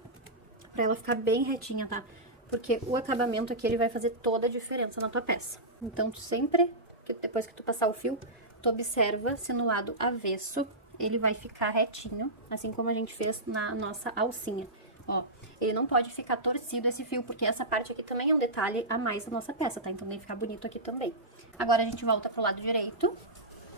pra ela ficar bem retinha, tá? Porque o acabamento aqui, ele vai fazer toda a diferença na tua peça. Então, tu sempre, depois que tu passar o fio, tu observa se no lado avesso ele vai ficar retinho, assim como a gente fez na nossa alcinha. Ó, ele não pode ficar torcido esse fio, porque essa parte aqui também é um detalhe a mais da nossa peça, tá? Então, tem que ficar bonito aqui também. Agora, a gente volta pro lado direito,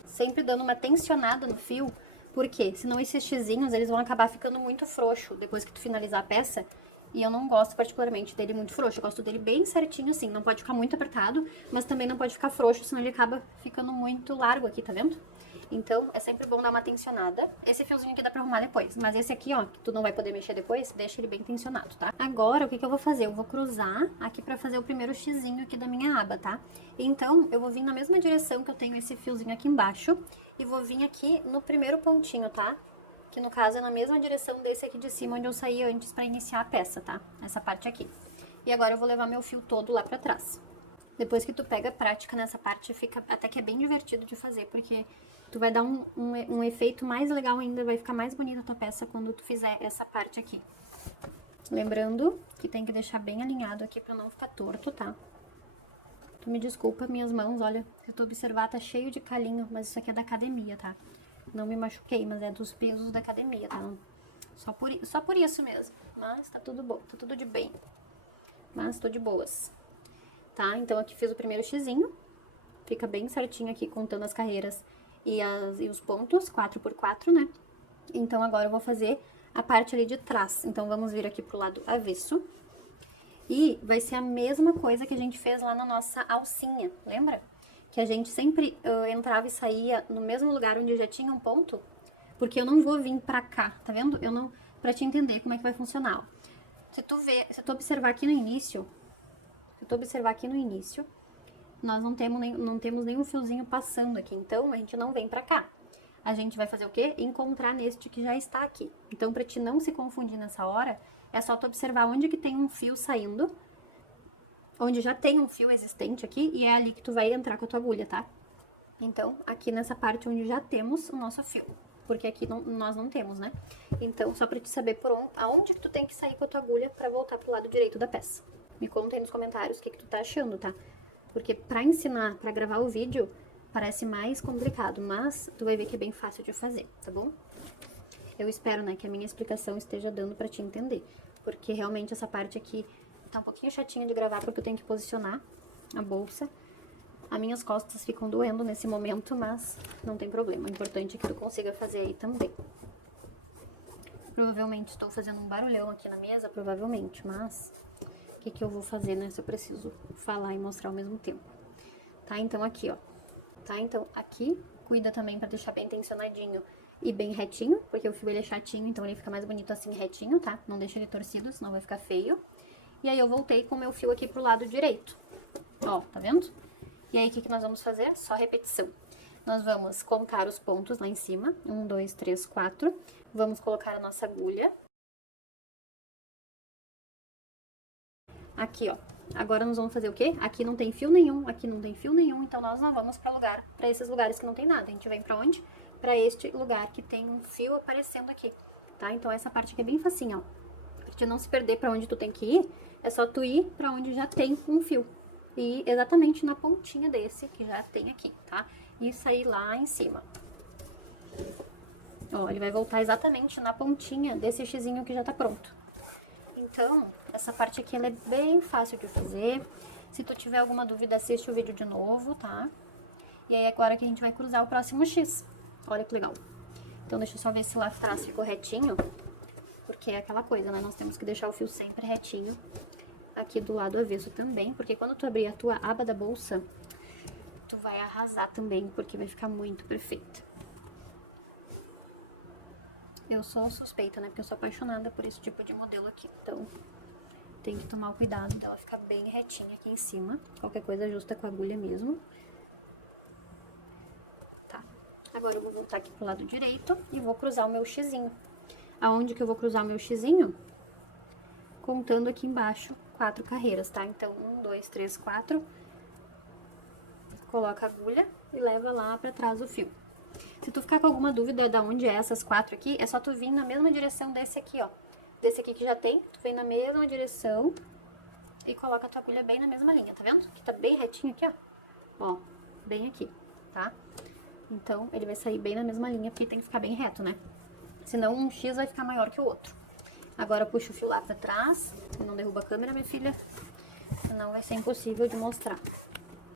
sempre dando uma tensionada no fio, porque senão esses xizinhos, eles vão acabar ficando muito frouxo depois que tu finalizar a peça. E eu não gosto particularmente dele muito frouxo, eu gosto dele bem certinho assim, não pode ficar muito apertado, mas também não pode ficar frouxo, senão ele acaba ficando muito largo aqui, tá vendo? Então, é sempre bom dar uma tensionada. Esse fiozinho aqui dá pra arrumar depois, mas esse aqui, ó, que tu não vai poder mexer depois, deixa ele bem tensionado, tá? Agora, o que que eu vou fazer? Eu vou cruzar aqui pra fazer o primeiro xizinho aqui da minha aba, tá? Então, eu vou vir na mesma direção que eu tenho esse fiozinho aqui embaixo e vou vir aqui no primeiro pontinho, tá? Que no caso é na mesma direção desse aqui de cima, onde eu saí antes pra iniciar a peça, tá? Essa parte aqui. E agora eu vou levar meu fio todo lá pra trás. Depois que tu pega a prática nessa parte, fica até que é bem divertido de fazer, porque tu vai dar um efeito mais legal ainda, vai ficar mais bonita a tua peça quando tu fizer essa parte aqui. Lembrando que tem que deixar bem alinhado aqui pra não ficar torto, tá? Tu me desculpa, minhas mãos, olha, se tu observar, tá cheio de calinho, mas isso aqui é da academia, tá? Não me machuquei, mas é dos pesos da academia, tá? Só por isso mesmo, mas tá tudo bom, tá tudo de bem. Mas tô de boas. Tá? Então aqui fiz o primeiro xizinho, fica bem certinho aqui contando as carreiras e os pontos, 4x4, né? Então agora eu vou fazer a parte ali de trás. Então vamos vir aqui pro lado avesso. E vai ser a mesma coisa que a gente fez lá na nossa alcinha, lembra? Que a gente sempre entrava e saía no mesmo lugar onde já tinha um ponto, porque eu não vou vir pra cá, tá vendo? Eu não, pra te entender como é que vai funcionar, ó. Se tu observar aqui no início, nós não temos nenhum fiozinho passando aqui, então a gente não vem pra cá. A gente vai fazer o quê? Encontrar neste que já está aqui. Então, pra te não se confundir nessa hora, é só tu observar onde que tem um fio saindo, onde já tem um fio existente aqui, e é ali que tu vai entrar com a tua agulha, tá? Então, aqui nessa parte onde já temos o nosso fio, porque aqui nós não temos, né? Então, só pra te saber aonde que tu tem que sair com a tua agulha pra voltar pro lado direito da peça. Me conta aí nos comentários o que tu tá achando, tá? Porque pra ensinar, pra gravar o vídeo, parece mais complicado, mas tu vai ver que é bem fácil de fazer, tá bom? Eu espero, né, que a minha explicação esteja dando pra te entender, porque realmente essa parte aqui tá um pouquinho chatinha de gravar, porque eu tenho que posicionar a bolsa. As minhas costas ficam doendo nesse momento, mas não tem problema, o importante é que tu consiga fazer aí também. Provavelmente estou fazendo um barulhão aqui na mesa, provavelmente, mas o que eu vou fazer, né, se eu preciso falar e mostrar ao mesmo tempo. Tá, então aqui, ó. Tá, então aqui, cuida também pra deixar bem tensionadinho e bem retinho, porque o fio ele é chatinho, então ele fica mais bonito assim retinho, tá? Não deixa ele torcido, senão vai ficar feio. E aí eu voltei com o meu fio aqui pro lado direito. Ó, tá vendo? E aí o que nós vamos fazer? Só repetição. Nós vamos contar os pontos lá em cima. 1, 2, 3, 4. Vamos colocar a nossa agulha. Aqui, ó. Agora nós vamos fazer o quê? Aqui não tem fio nenhum, aqui não tem fio nenhum, então nós não vamos pra esses lugares que não tem nada. A gente vem pra onde? Pra este lugar que tem um fio aparecendo aqui, tá? Então essa parte aqui é bem facinho, ó. Pra te não se perder pra onde tu tem que ir, é só tu ir pra onde já tem um fio. E exatamente na pontinha desse que já tem aqui, tá? E sair lá em cima. Ó, ele vai voltar exatamente na pontinha desse xizinho que já tá pronto. Então, essa parte aqui ela é bem fácil de fazer. Se tu tiver alguma dúvida, assiste o vídeo de novo, tá? E aí agora que a gente vai cruzar o próximo X. Olha que legal. Então deixa eu só ver se lá atrás ficou retinho. Porque é aquela coisa, né? Nós temos que deixar o fio sempre retinho. Aqui do lado avesso também. Porque quando tu abrir a tua aba da bolsa, tu vai arrasar também, porque vai ficar muito perfeita. Eu sou suspeita, né? Porque eu sou apaixonada por esse tipo de modelo aqui. Então, tem que tomar o cuidado dela ficar bem retinha aqui em cima. Qualquer coisa ajusta com a agulha mesmo. Tá. Agora eu vou voltar aqui pro lado direito e vou cruzar o meu xizinho. Aonde que eu vou cruzar o meu xizinho? Contando aqui embaixo 4 carreiras, tá? Então, 1, 2, 3, 4. Coloca a agulha e leva lá pra trás o fio. Se tu ficar com alguma dúvida de onde é essas 4 aqui, é só tu vir na mesma direção desse aqui, ó. Desse aqui que já tem, tu vem na mesma direção e coloca a tua agulha bem na mesma linha, tá vendo? Que tá bem retinho aqui, ó. Ó, bem aqui, tá? Então, ele vai sair bem na mesma linha, porque tem que ficar bem reto, né? Senão um X vai ficar maior que o outro. Agora puxa o fio lá pra trás, não derruba a câmera, minha filha, senão vai ser impossível de mostrar.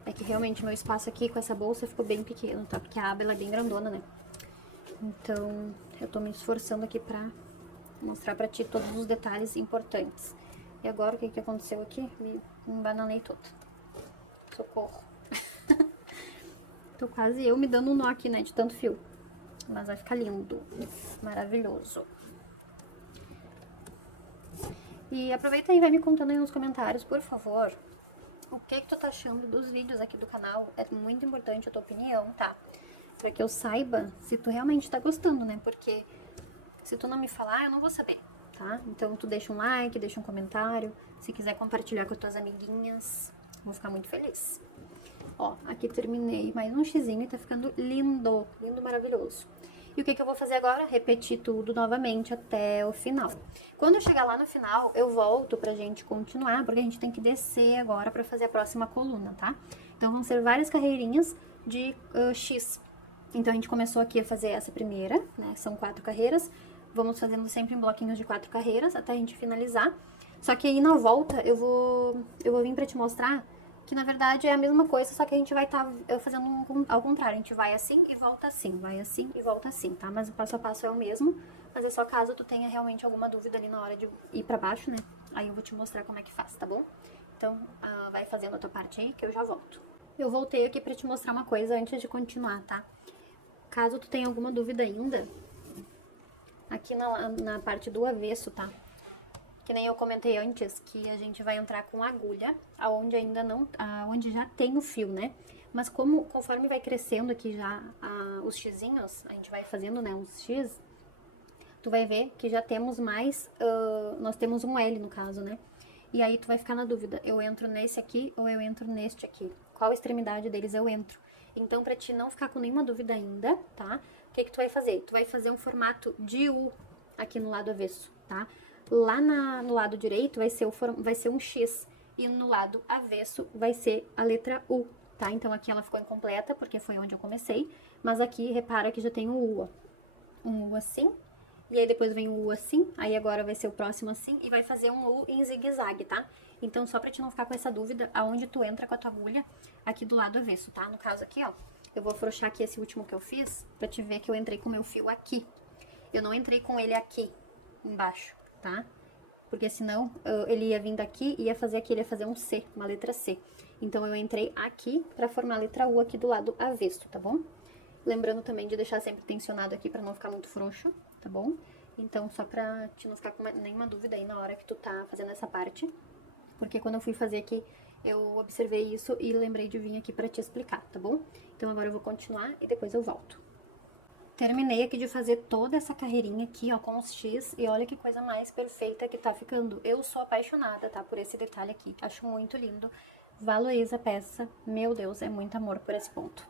É que realmente meu espaço aqui com essa bolsa ficou bem pequeno, tá? Porque a aba ela é bem grandona, né? Então, eu tô me esforçando aqui pra mostrar pra ti todos os detalhes importantes. E agora, o que que aconteceu aqui? Me embananei toda. Socorro. Tô quase eu me dando um nó aqui, né? De tanto fio. Mas vai ficar lindo. Maravilhoso. E aproveita e vai me contando aí nos comentários, por favor, o que tu tá achando dos vídeos aqui do canal. É muito importante a tua opinião, tá? Pra que eu saiba se tu realmente tá gostando, né? Porque se tu não me falar, eu não vou saber, tá? Então tu deixa um like, deixa um comentário. Se quiser compartilhar com as tuas amiguinhas, Vou ficar muito feliz. Ó, aqui terminei mais um xizinho e tá ficando lindo, lindo, maravilhoso. E o que eu vou fazer agora? Repetir tudo novamente até o final. Quando eu chegar lá no final, eu volto pra gente continuar, porque a gente tem que descer agora pra fazer a próxima coluna, tá? Então, vão ser várias carreirinhas de X. Então, a gente começou aqui a fazer essa primeira, né? São 4 carreiras. Vamos fazendo sempre em bloquinhos de 4 carreiras até a gente finalizar. Só que aí na volta eu vou vir pra te mostrar que na verdade é a mesma coisa, só que a gente vai estar fazendo ao contrário. A gente vai assim e volta assim, vai assim e volta assim, tá? Mas o passo a passo é o mesmo, mas é só caso tu tenha realmente alguma dúvida ali na hora de ir pra baixo, né? Aí eu vou te mostrar como é que faz, tá bom? Então, vai fazendo a tua parte aí que eu já volto. Eu voltei aqui pra te mostrar uma coisa antes de continuar, tá? Caso tu tenha alguma dúvida ainda, aqui na parte do avesso, tá? Que nem eu comentei antes, que a gente vai entrar com agulha, aonde ainda não, aonde já tem o fio, né? Mas conforme vai crescendo aqui já os xizinhos, a gente vai fazendo, né, uns x, tu vai ver que já temos mais, nós temos um L no caso, né? E aí tu vai ficar na dúvida, eu entro nesse aqui ou eu entro neste aqui? Qual extremidade deles eu entro? Então, pra ti não ficar com nenhuma dúvida ainda, tá? O que tu vai fazer? Tu vai fazer um formato de U aqui no lado avesso, tá? Lá no lado direito vai ser um X e no lado avesso vai ser a letra U, tá? Então aqui ela ficou incompleta porque foi onde eu comecei, mas aqui repara que já tem o U, ó. Um U assim, e aí depois vem o U assim, aí agora vai ser o próximo assim e vai fazer um U em zigue-zague, tá? Então só pra te não ficar com essa dúvida, aonde tu entra com a tua agulha, aqui do lado avesso, tá? No caso aqui, ó, eu vou afrouxar aqui esse último que eu fiz pra te ver que eu entrei com o meu fio aqui. Eu não entrei com ele aqui embaixo, tá? Porque senão ele ia vir daqui e ia fazer aqui, ele ia fazer um C, uma letra C. Então eu entrei aqui pra formar a letra U aqui do lado avesso, tá bom? Lembrando também de deixar sempre tensionado aqui pra não ficar muito frouxo, tá bom? Então só pra te não ficar com nenhuma dúvida aí na hora que tu tá fazendo essa parte. Porque quando eu fui fazer aqui, eu observei isso e lembrei de vir aqui pra te explicar, tá bom? Então agora eu vou continuar e depois eu volto. Terminei aqui de fazer toda essa carreirinha aqui, ó, com os X, e olha que coisa mais perfeita que tá ficando. Eu sou apaixonada, tá, por esse detalhe aqui, acho muito lindo, valoriza a peça, meu Deus, é muito amor por esse ponto.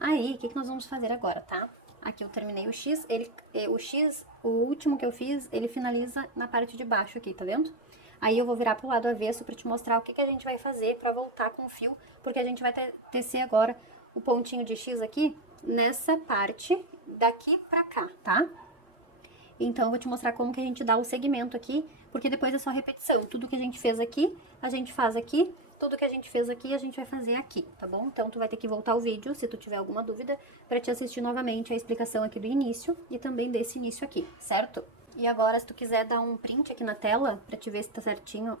Aí, o que nós vamos fazer agora, tá? Aqui eu terminei o X, o último que eu fiz, ele finaliza na parte de baixo aqui, tá vendo? Aí eu vou virar pro lado avesso pra te mostrar o que a gente vai fazer pra voltar com o fio, porque a gente vai tecer agora o pontinho de X aqui nessa parte daqui pra cá, tá? Então, eu vou te mostrar como que a gente dá o segmento aqui, porque depois é só repetição. Tudo que a gente fez aqui, a gente faz aqui. Tudo que a gente fez aqui, a gente vai fazer aqui, tá bom? Então, tu vai ter que voltar o vídeo, se tu tiver alguma dúvida, pra te assistir novamente a explicação aqui do início e também desse início aqui, certo? E agora, se tu quiser dar um print aqui na tela, pra te ver se tá certinho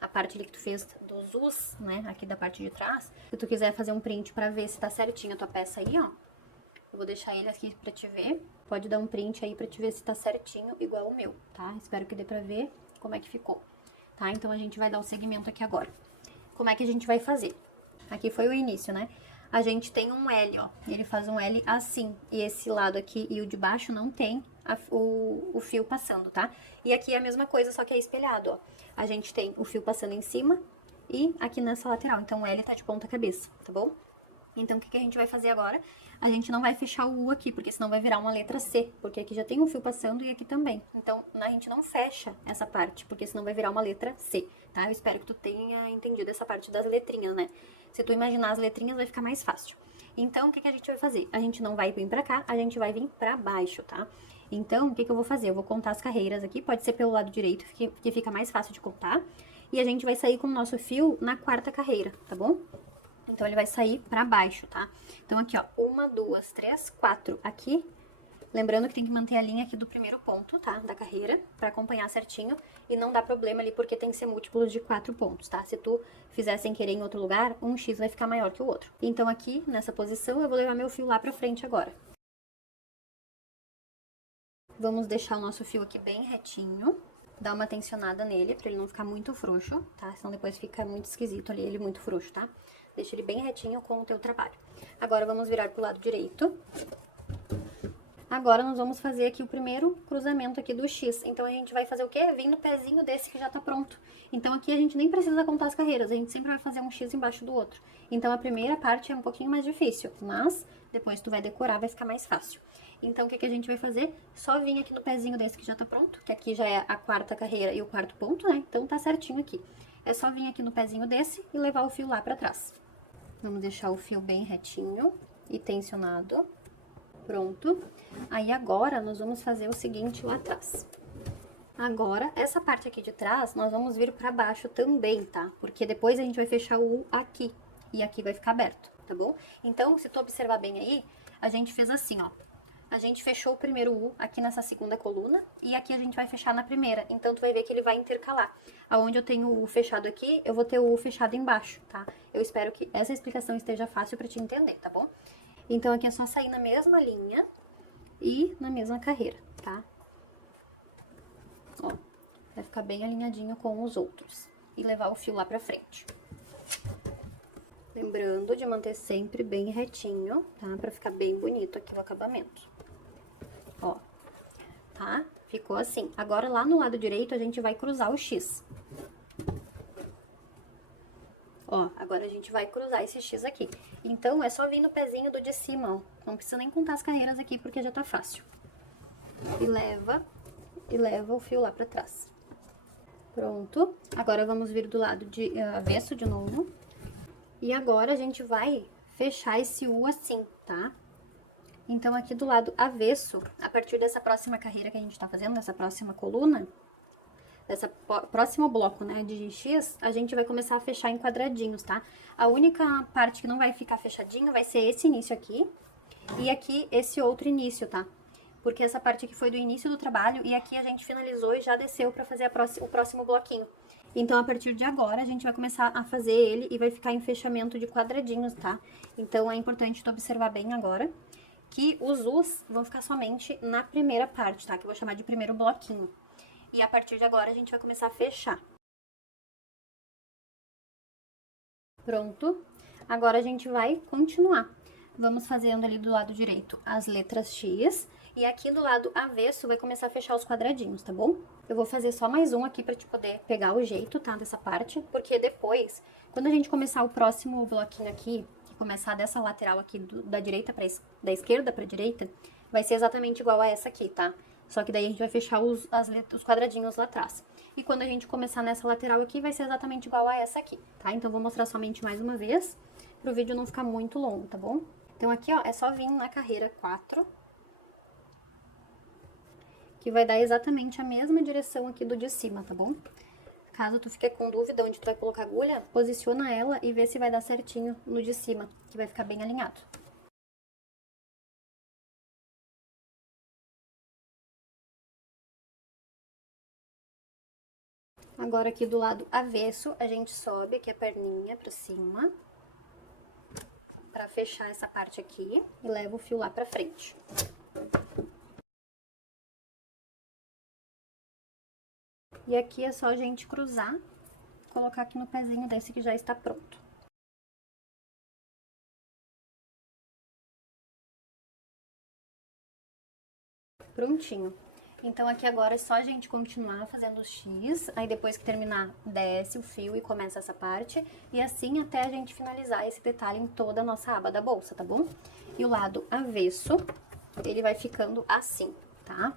a parte ali que tu fez dos Us, né, aqui da parte de trás. Se tu quiser fazer um print pra ver se tá certinho a tua peça aí, ó, eu vou deixar ele aqui pra te ver. Pode dar um print aí pra te ver se tá certinho, igual o meu, tá? Espero que dê pra ver como é que ficou, tá? Então, a gente vai dar o segmento aqui agora. Como é que a gente vai fazer? Aqui foi o início, né? A gente tem um L, ó. Ele faz um L assim. E esse lado aqui e o de baixo não tem o fio passando, tá? E aqui é a mesma coisa, só que é espelhado, ó. A gente tem o fio passando em cima e aqui nessa lateral. Então, o L tá de ponta cabeça, tá bom? Então, o que a gente vai fazer agora? A gente não vai fechar o U aqui, porque senão vai virar uma letra C, porque aqui já tem um fio passando e aqui também. Então, a gente não fecha essa parte, porque senão vai virar uma letra C, tá? Eu espero que tu tenha entendido essa parte das letrinhas, né? Se tu imaginar as letrinhas, vai ficar mais fácil. Então, o que a gente vai fazer? A gente não vai vir pra cá, a gente vai vir pra baixo, tá? Então, o que eu vou fazer? Eu vou contar as carreiras aqui, pode ser pelo lado direito, que fica mais fácil de contar. E a gente vai sair com o nosso fio na 4ª carreira, tá bom? Então, ele vai sair pra baixo, tá? Então, aqui, ó, 1, 2, 3, 4 aqui. Lembrando que tem que manter a linha aqui do primeiro ponto, tá? Da carreira, pra acompanhar certinho. E não dá problema ali, porque tem que ser múltiplos de 4 pontos, tá? Se tu fizer sem querer em outro lugar, um X vai ficar maior que o outro. Então, aqui, nessa posição, eu vou levar meu fio lá pra frente agora. Vamos deixar o nosso fio aqui bem retinho. Dar uma tensionada nele, pra ele não ficar muito frouxo, tá? Senão depois fica muito esquisito ali, ele muito frouxo, tá? Deixa ele bem retinho com o teu trabalho. Agora, vamos virar pro lado direito. Agora, nós vamos fazer aqui o primeiro cruzamento aqui do X. Então, a gente vai fazer o quê? Vem no pezinho desse que já tá pronto. Então, aqui a gente nem precisa contar as carreiras, a gente sempre vai fazer um X embaixo do outro. Então, a primeira parte é um pouquinho mais difícil, mas depois tu vai decorar, vai ficar mais fácil. Então, o que que a gente vai fazer? Só vir aqui no pezinho desse que já tá pronto, que aqui já é a quarta carreira e o quarto ponto, né? Então, tá certinho aqui. É só vir aqui no pezinho desse e levar o fio lá pra trás. Vamos deixar o fio bem retinho e tensionado. Pronto. Aí, agora, nós vamos fazer o seguinte lá atrás. Agora, essa parte aqui de trás, nós vamos vir pra baixo também, tá? Porque depois a gente vai fechar o U aqui. E aqui vai ficar aberto, tá bom? Então, se tu observar bem aí, a gente fez assim, ó. A gente fechou o primeiro U aqui nessa segunda coluna. E aqui a gente vai fechar na primeira. Então, tu vai ver que ele vai intercalar. Aonde eu tenho o U fechado aqui, eu vou ter o U fechado embaixo, tá? Eu espero que essa explicação esteja fácil pra te entender, tá bom? Então, aqui é só sair na mesma linha e na mesma carreira, tá? Ó, vai ficar bem alinhadinho com os outros. E levar o fio lá pra frente. Lembrando de manter sempre bem retinho, tá? Pra ficar bem bonito aqui o acabamento. Ó, tá? Ficou assim. Agora, lá no lado direito, a gente vai cruzar o X. Ó, agora a gente vai cruzar esse X aqui. Então, é só vir no pezinho do de cima, ó. Não precisa nem contar as carreiras aqui, porque já tá fácil. E leva o fio lá pra trás. Pronto. Agora, vamos vir do lado de avesso de novo. E agora, a gente vai fechar esse U assim, tá? Então, aqui do lado avesso, a partir dessa próxima carreira que a gente tá fazendo, dessa próxima coluna, dessa próximo bloco, né, de X, a gente vai começar a fechar em quadradinhos, tá? A única parte que não vai ficar fechadinho vai ser esse início aqui e aqui esse outro início, tá? Porque essa parte aqui foi do início do trabalho e aqui a gente finalizou e já desceu pra fazer o próximo bloquinho. Então, a partir de agora, a gente vai começar a fazer ele e vai ficar em fechamento de quadradinhos, tá? Então, é importante tu observar bem agora que os Us vão ficar somente na primeira parte, tá? Que eu vou chamar de primeiro bloquinho. E a partir de agora, a gente vai começar a fechar. Pronto. Agora, a gente vai continuar. Vamos fazendo ali do lado direito as letras X. E aqui do lado avesso, vai começar a fechar os quadradinhos, tá bom? Eu vou fazer só mais um aqui pra te poder pegar o jeito, tá? Dessa parte. Porque depois, quando a gente começar o próximo bloquinho aqui, que começar dessa lateral aqui da direita da esquerda pra direita, vai ser exatamente igual a essa aqui, tá? Só que daí a gente vai fechar os quadradinhos lá atrás. E quando a gente começar nessa lateral aqui, vai ser exatamente igual a essa aqui, tá? Então, vou mostrar somente mais uma vez, pro vídeo não ficar muito longo, tá bom? Então, aqui, ó, é só vir na carreira 4, que vai dar exatamente a mesma direção aqui do de cima, tá bom? Caso tu fique com dúvida onde tu vai colocar a agulha, posiciona ela e vê se vai dar certinho no de cima, que vai ficar bem alinhado. Agora, aqui do lado avesso, a gente sobe aqui a perninha pra cima, pra fechar essa parte aqui, e leva o fio lá pra frente. E aqui é só a gente cruzar, colocar aqui no pezinho desse que já está pronto. Prontinho. Então, aqui agora é só a gente continuar fazendo o X, aí depois que terminar, desce o fio e começa essa parte, e assim até a gente finalizar esse detalhe em toda a nossa aba da bolsa, tá bom? E o lado avesso, ele vai ficando assim, tá?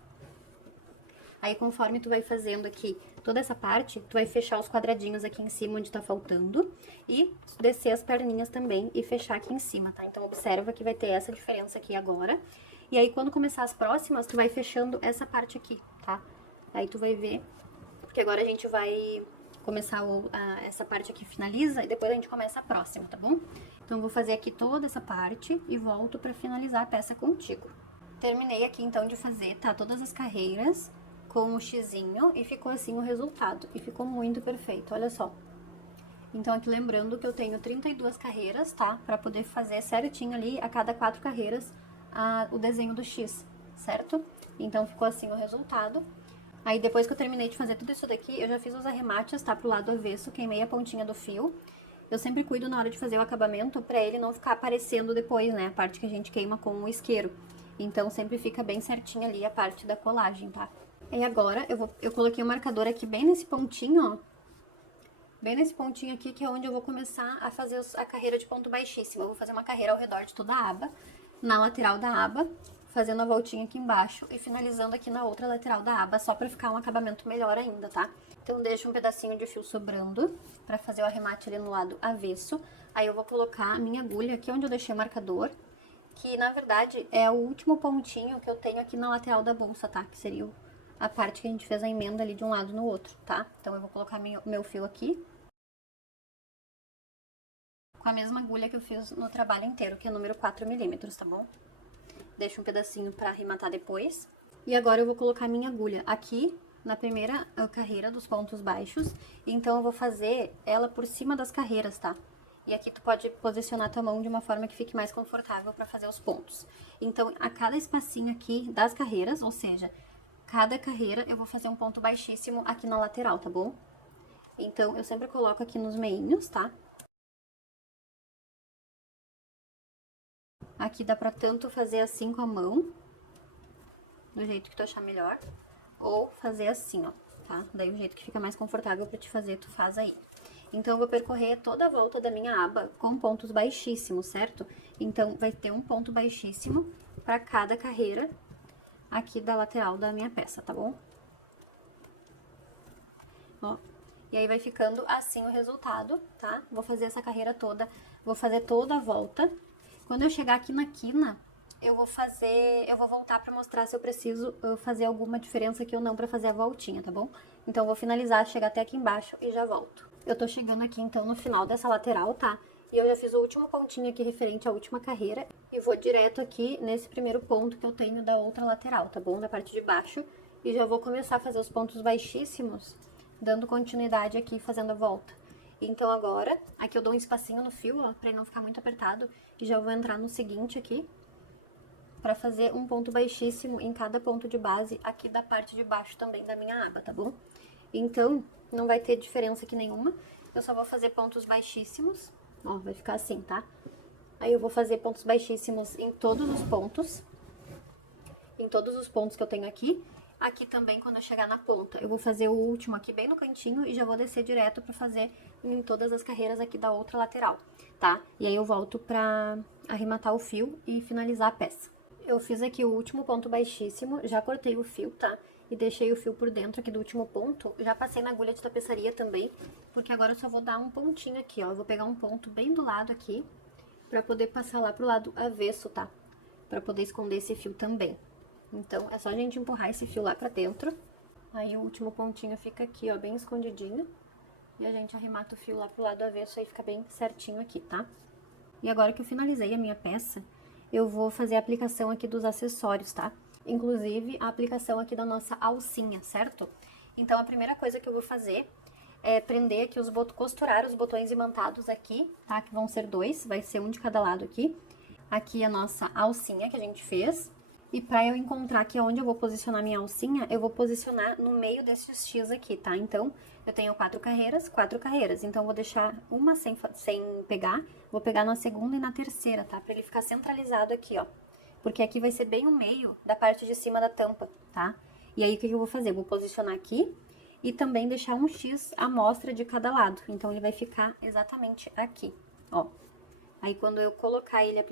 Aí, conforme tu vai fazendo aqui toda essa parte, tu vai fechar os quadradinhos aqui em cima onde tá faltando, e descer as perninhas também e fechar aqui em cima, tá? Então, observa que vai ter essa diferença aqui agora. E aí, quando começar as próximas, tu vai fechando essa parte aqui, tá? Aí, tu vai ver, porque agora a gente vai começar essa parte aqui, finaliza, e depois a gente começa a próxima, tá bom? Então, eu vou fazer aqui toda essa parte e volto pra finalizar a peça contigo. Terminei aqui, então, de fazer, tá? Todas as carreiras com o xizinho e ficou assim o resultado. E ficou muito perfeito, olha só. Então, aqui lembrando que eu tenho 32 carreiras, tá? Pra poder fazer certinho ali, a cada 4 carreiras, o desenho do X, certo? Então, ficou assim o resultado. Aí, depois que eu terminei de fazer tudo isso daqui, eu já fiz os arremates, tá? Pro lado avesso, queimei a pontinha do fio. Eu sempre cuido na hora de fazer o acabamento pra ele não ficar aparecendo depois, né? A parte que a gente queima com o isqueiro. Então, sempre fica bem certinho ali a parte da colagem, tá? E agora, eu coloquei o marcador aqui bem nesse pontinho, ó. Bem nesse pontinho aqui, que é onde eu vou começar a fazer a carreira de ponto baixíssimo. Eu vou fazer uma carreira ao redor de toda a aba, na lateral da aba, fazendo a voltinha aqui embaixo e finalizando aqui na outra lateral da aba, só pra ficar um acabamento melhor ainda, tá? Então, deixo um pedacinho de fio sobrando pra fazer o arremate ali no lado avesso. Aí eu vou colocar a minha agulha aqui onde eu deixei o marcador, que na verdade é o último pontinho que eu tenho aqui na lateral da bolsa, tá? Que seria a parte que a gente fez a emenda ali de um lado no outro, tá? Então, eu vou colocar meu fio aqui, com a mesma agulha que eu fiz no trabalho inteiro, que é número 4 milímetros, tá bom? Deixo um pedacinho pra arrematar depois. E agora eu vou colocar minha agulha aqui na primeira carreira dos pontos baixos. Então, eu vou fazer ela por cima das carreiras, tá? E aqui tu pode posicionar tua mão de uma forma que fique mais confortável pra fazer os pontos. Então, a cada espacinho aqui das carreiras, ou seja, cada carreira eu vou fazer um ponto baixíssimo aqui na lateral, tá bom? Então, eu sempre coloco aqui nos meinhos, tá? Aqui dá pra tanto fazer assim com a mão, do jeito que tu achar melhor, ou fazer assim, ó, tá? Daí o jeito que fica mais confortável pra te fazer, tu faz aí. Então, eu vou percorrer toda a volta da minha aba com pontos baixíssimos, certo? Então, vai ter um ponto baixíssimo pra cada carreira aqui da lateral da minha peça, tá bom? Ó, e aí vai ficando assim o resultado, tá? Vou fazer essa carreira toda, vou fazer toda a volta. Quando eu chegar aqui na quina, eu vou voltar pra mostrar se eu preciso fazer alguma diferença aqui ou não pra fazer a voltinha, tá bom? Então, eu vou finalizar, chegar até aqui embaixo e já volto. Eu tô chegando aqui, então, no final dessa lateral, tá? E eu já fiz o último pontinho aqui referente à última carreira e vou direto aqui nesse primeiro ponto que eu tenho da outra lateral, tá bom? Da parte de baixo. E já vou começar a fazer os pontos baixíssimos, dando continuidade aqui, fazendo a volta. Então, agora, aqui eu dou um espacinho no fio, ó, pra ele não ficar muito apertado. E já vou entrar no seguinte aqui, pra fazer um ponto baixíssimo em cada ponto de base aqui da parte de baixo também da minha aba, tá bom? Então, não vai ter diferença aqui nenhuma. Eu só vou fazer pontos baixíssimos, ó, vai ficar assim, tá? Aí eu vou fazer pontos baixíssimos em todos os pontos. Em todos os pontos que eu tenho aqui. Aqui também, quando eu chegar na ponta, eu vou fazer o último aqui bem no cantinho e já vou descer direto pra fazer em todas as carreiras aqui da outra lateral, tá? E aí eu volto pra arrematar o fio e finalizar a peça. Eu fiz aqui o último ponto baixíssimo, já cortei o fio, tá? E deixei o fio por dentro aqui do último ponto. Já passei na agulha de tapeçaria também, porque agora eu só vou dar um pontinho aqui, ó. Eu vou pegar um ponto bem do lado aqui, pra poder passar lá pro lado avesso, tá? Pra poder esconder esse fio também. Então, é só a gente empurrar esse fio lá pra dentro. Aí o último pontinho fica aqui, ó, bem escondidinho. E a gente arremata o fio lá pro lado avesso, aí fica bem certinho aqui, tá? E agora que eu finalizei a minha peça, eu vou fazer a aplicação aqui dos acessórios, tá? Inclusive, a aplicação aqui da nossa alcinha, certo? Então, a primeira coisa que eu vou fazer é prender aqui costurar os botões imantados aqui, tá? Que vão ser 2, vai ser um de cada lado aqui. Aqui a nossa alcinha que a gente fez. E pra eu encontrar aqui onde eu vou posicionar minha alcinha, eu vou posicionar no meio desses X aqui, tá? Então, eu tenho 4 carreiras. Então, eu vou deixar uma sem pegar, vou pegar na segunda e na terceira, tá? Pra ele ficar centralizado aqui, ó. Porque aqui vai ser bem o meio da parte de cima da tampa, tá? E aí, o que eu vou fazer? Eu vou posicionar aqui e também deixar um X à mostra de cada lado. Então, ele vai ficar exatamente aqui, ó. Aí, quando eu colocar ele,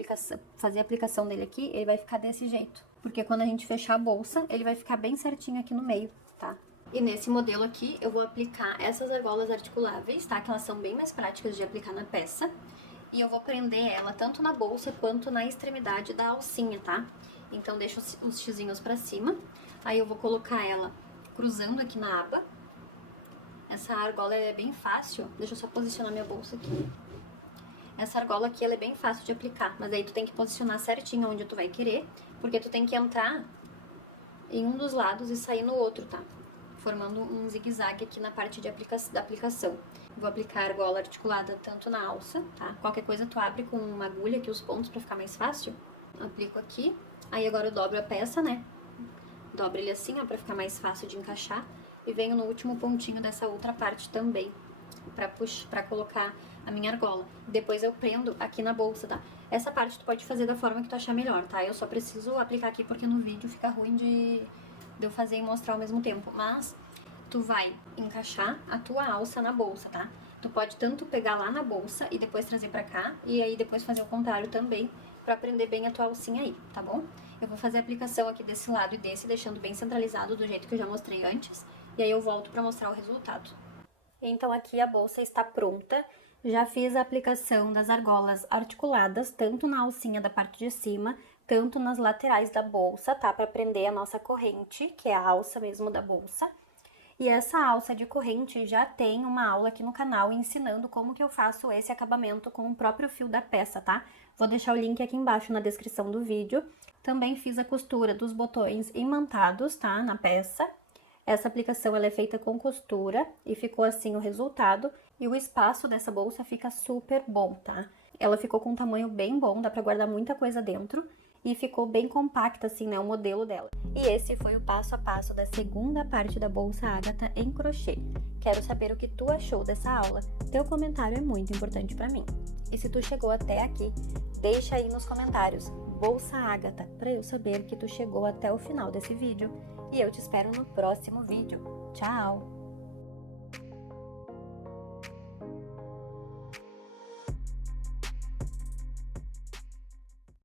fazer a aplicação dele aqui, ele vai ficar desse jeito. Porque quando a gente fechar a bolsa, ele vai ficar bem certinho aqui no meio, tá? E nesse modelo aqui, eu vou aplicar essas argolas articuláveis, tá? Que elas são bem mais práticas de aplicar na peça. E eu vou prender ela tanto na bolsa quanto na extremidade da alcinha, tá? Então, deixo os xizinhos pra cima. Aí, eu vou colocar ela cruzando aqui na aba. Essa argola é bem fácil. Deixa eu só posicionar minha bolsa aqui. Essa argola aqui, ela é bem fácil de aplicar, mas aí tu tem que posicionar certinho onde tu vai querer, porque tu tem que entrar em um dos lados e sair no outro, tá? Formando um zigue-zague aqui na parte da aplicação. Vou aplicar a argola articulada tanto na alça, tá? Qualquer coisa tu abre com uma agulha aqui os pontos pra ficar mais fácil. Aplico aqui, aí agora eu dobro a peça, né? Dobro ele assim, ó, pra ficar mais fácil de encaixar. E venho no último pontinho dessa outra parte também, pra colocar a minha argola. Depois eu prendo aqui na bolsa, tá? Essa parte tu pode fazer da forma que tu achar melhor, tá? Eu só preciso aplicar aqui porque no vídeo fica ruim de eu fazer e mostrar ao mesmo tempo. Mas tu vai encaixar a tua alça na bolsa, tá? Tu pode tanto pegar lá na bolsa e depois trazer pra cá, e aí depois fazer o contrário também, pra prender bem a tua alcinha aí, tá bom? Eu vou fazer a aplicação aqui desse lado e desse, deixando bem centralizado do jeito que eu já mostrei antes, e aí eu volto pra mostrar o resultado. Então aqui a bolsa está pronta, já fiz a aplicação das argolas articuladas, tanto na alcinha da parte de cima, tanto nas laterais da bolsa, tá? Pra prender a nossa corrente, que é a alça mesmo da bolsa. E essa alça de corrente já tem uma aula aqui no canal ensinando como que eu faço esse acabamento com o próprio fio da peça, tá? Vou deixar o link aqui embaixo na descrição do vídeo. Também fiz a costura dos botões imantados, tá? Na peça. Essa aplicação ela é feita com costura e ficou assim o resultado. E o espaço dessa bolsa fica super bom, tá? Ela ficou com um tamanho bem bom, dá pra guardar muita coisa dentro. E ficou bem compacta, assim, né, o modelo dela. E esse foi o passo a passo da segunda parte da bolsa Ágata em crochê. Quero saber o que tu achou dessa aula. Teu comentário é muito importante pra mim. E se tu chegou até aqui, deixa aí nos comentários bolsa Ágata, pra eu saber que tu chegou até o final desse vídeo. E eu te espero no próximo vídeo. Tchau!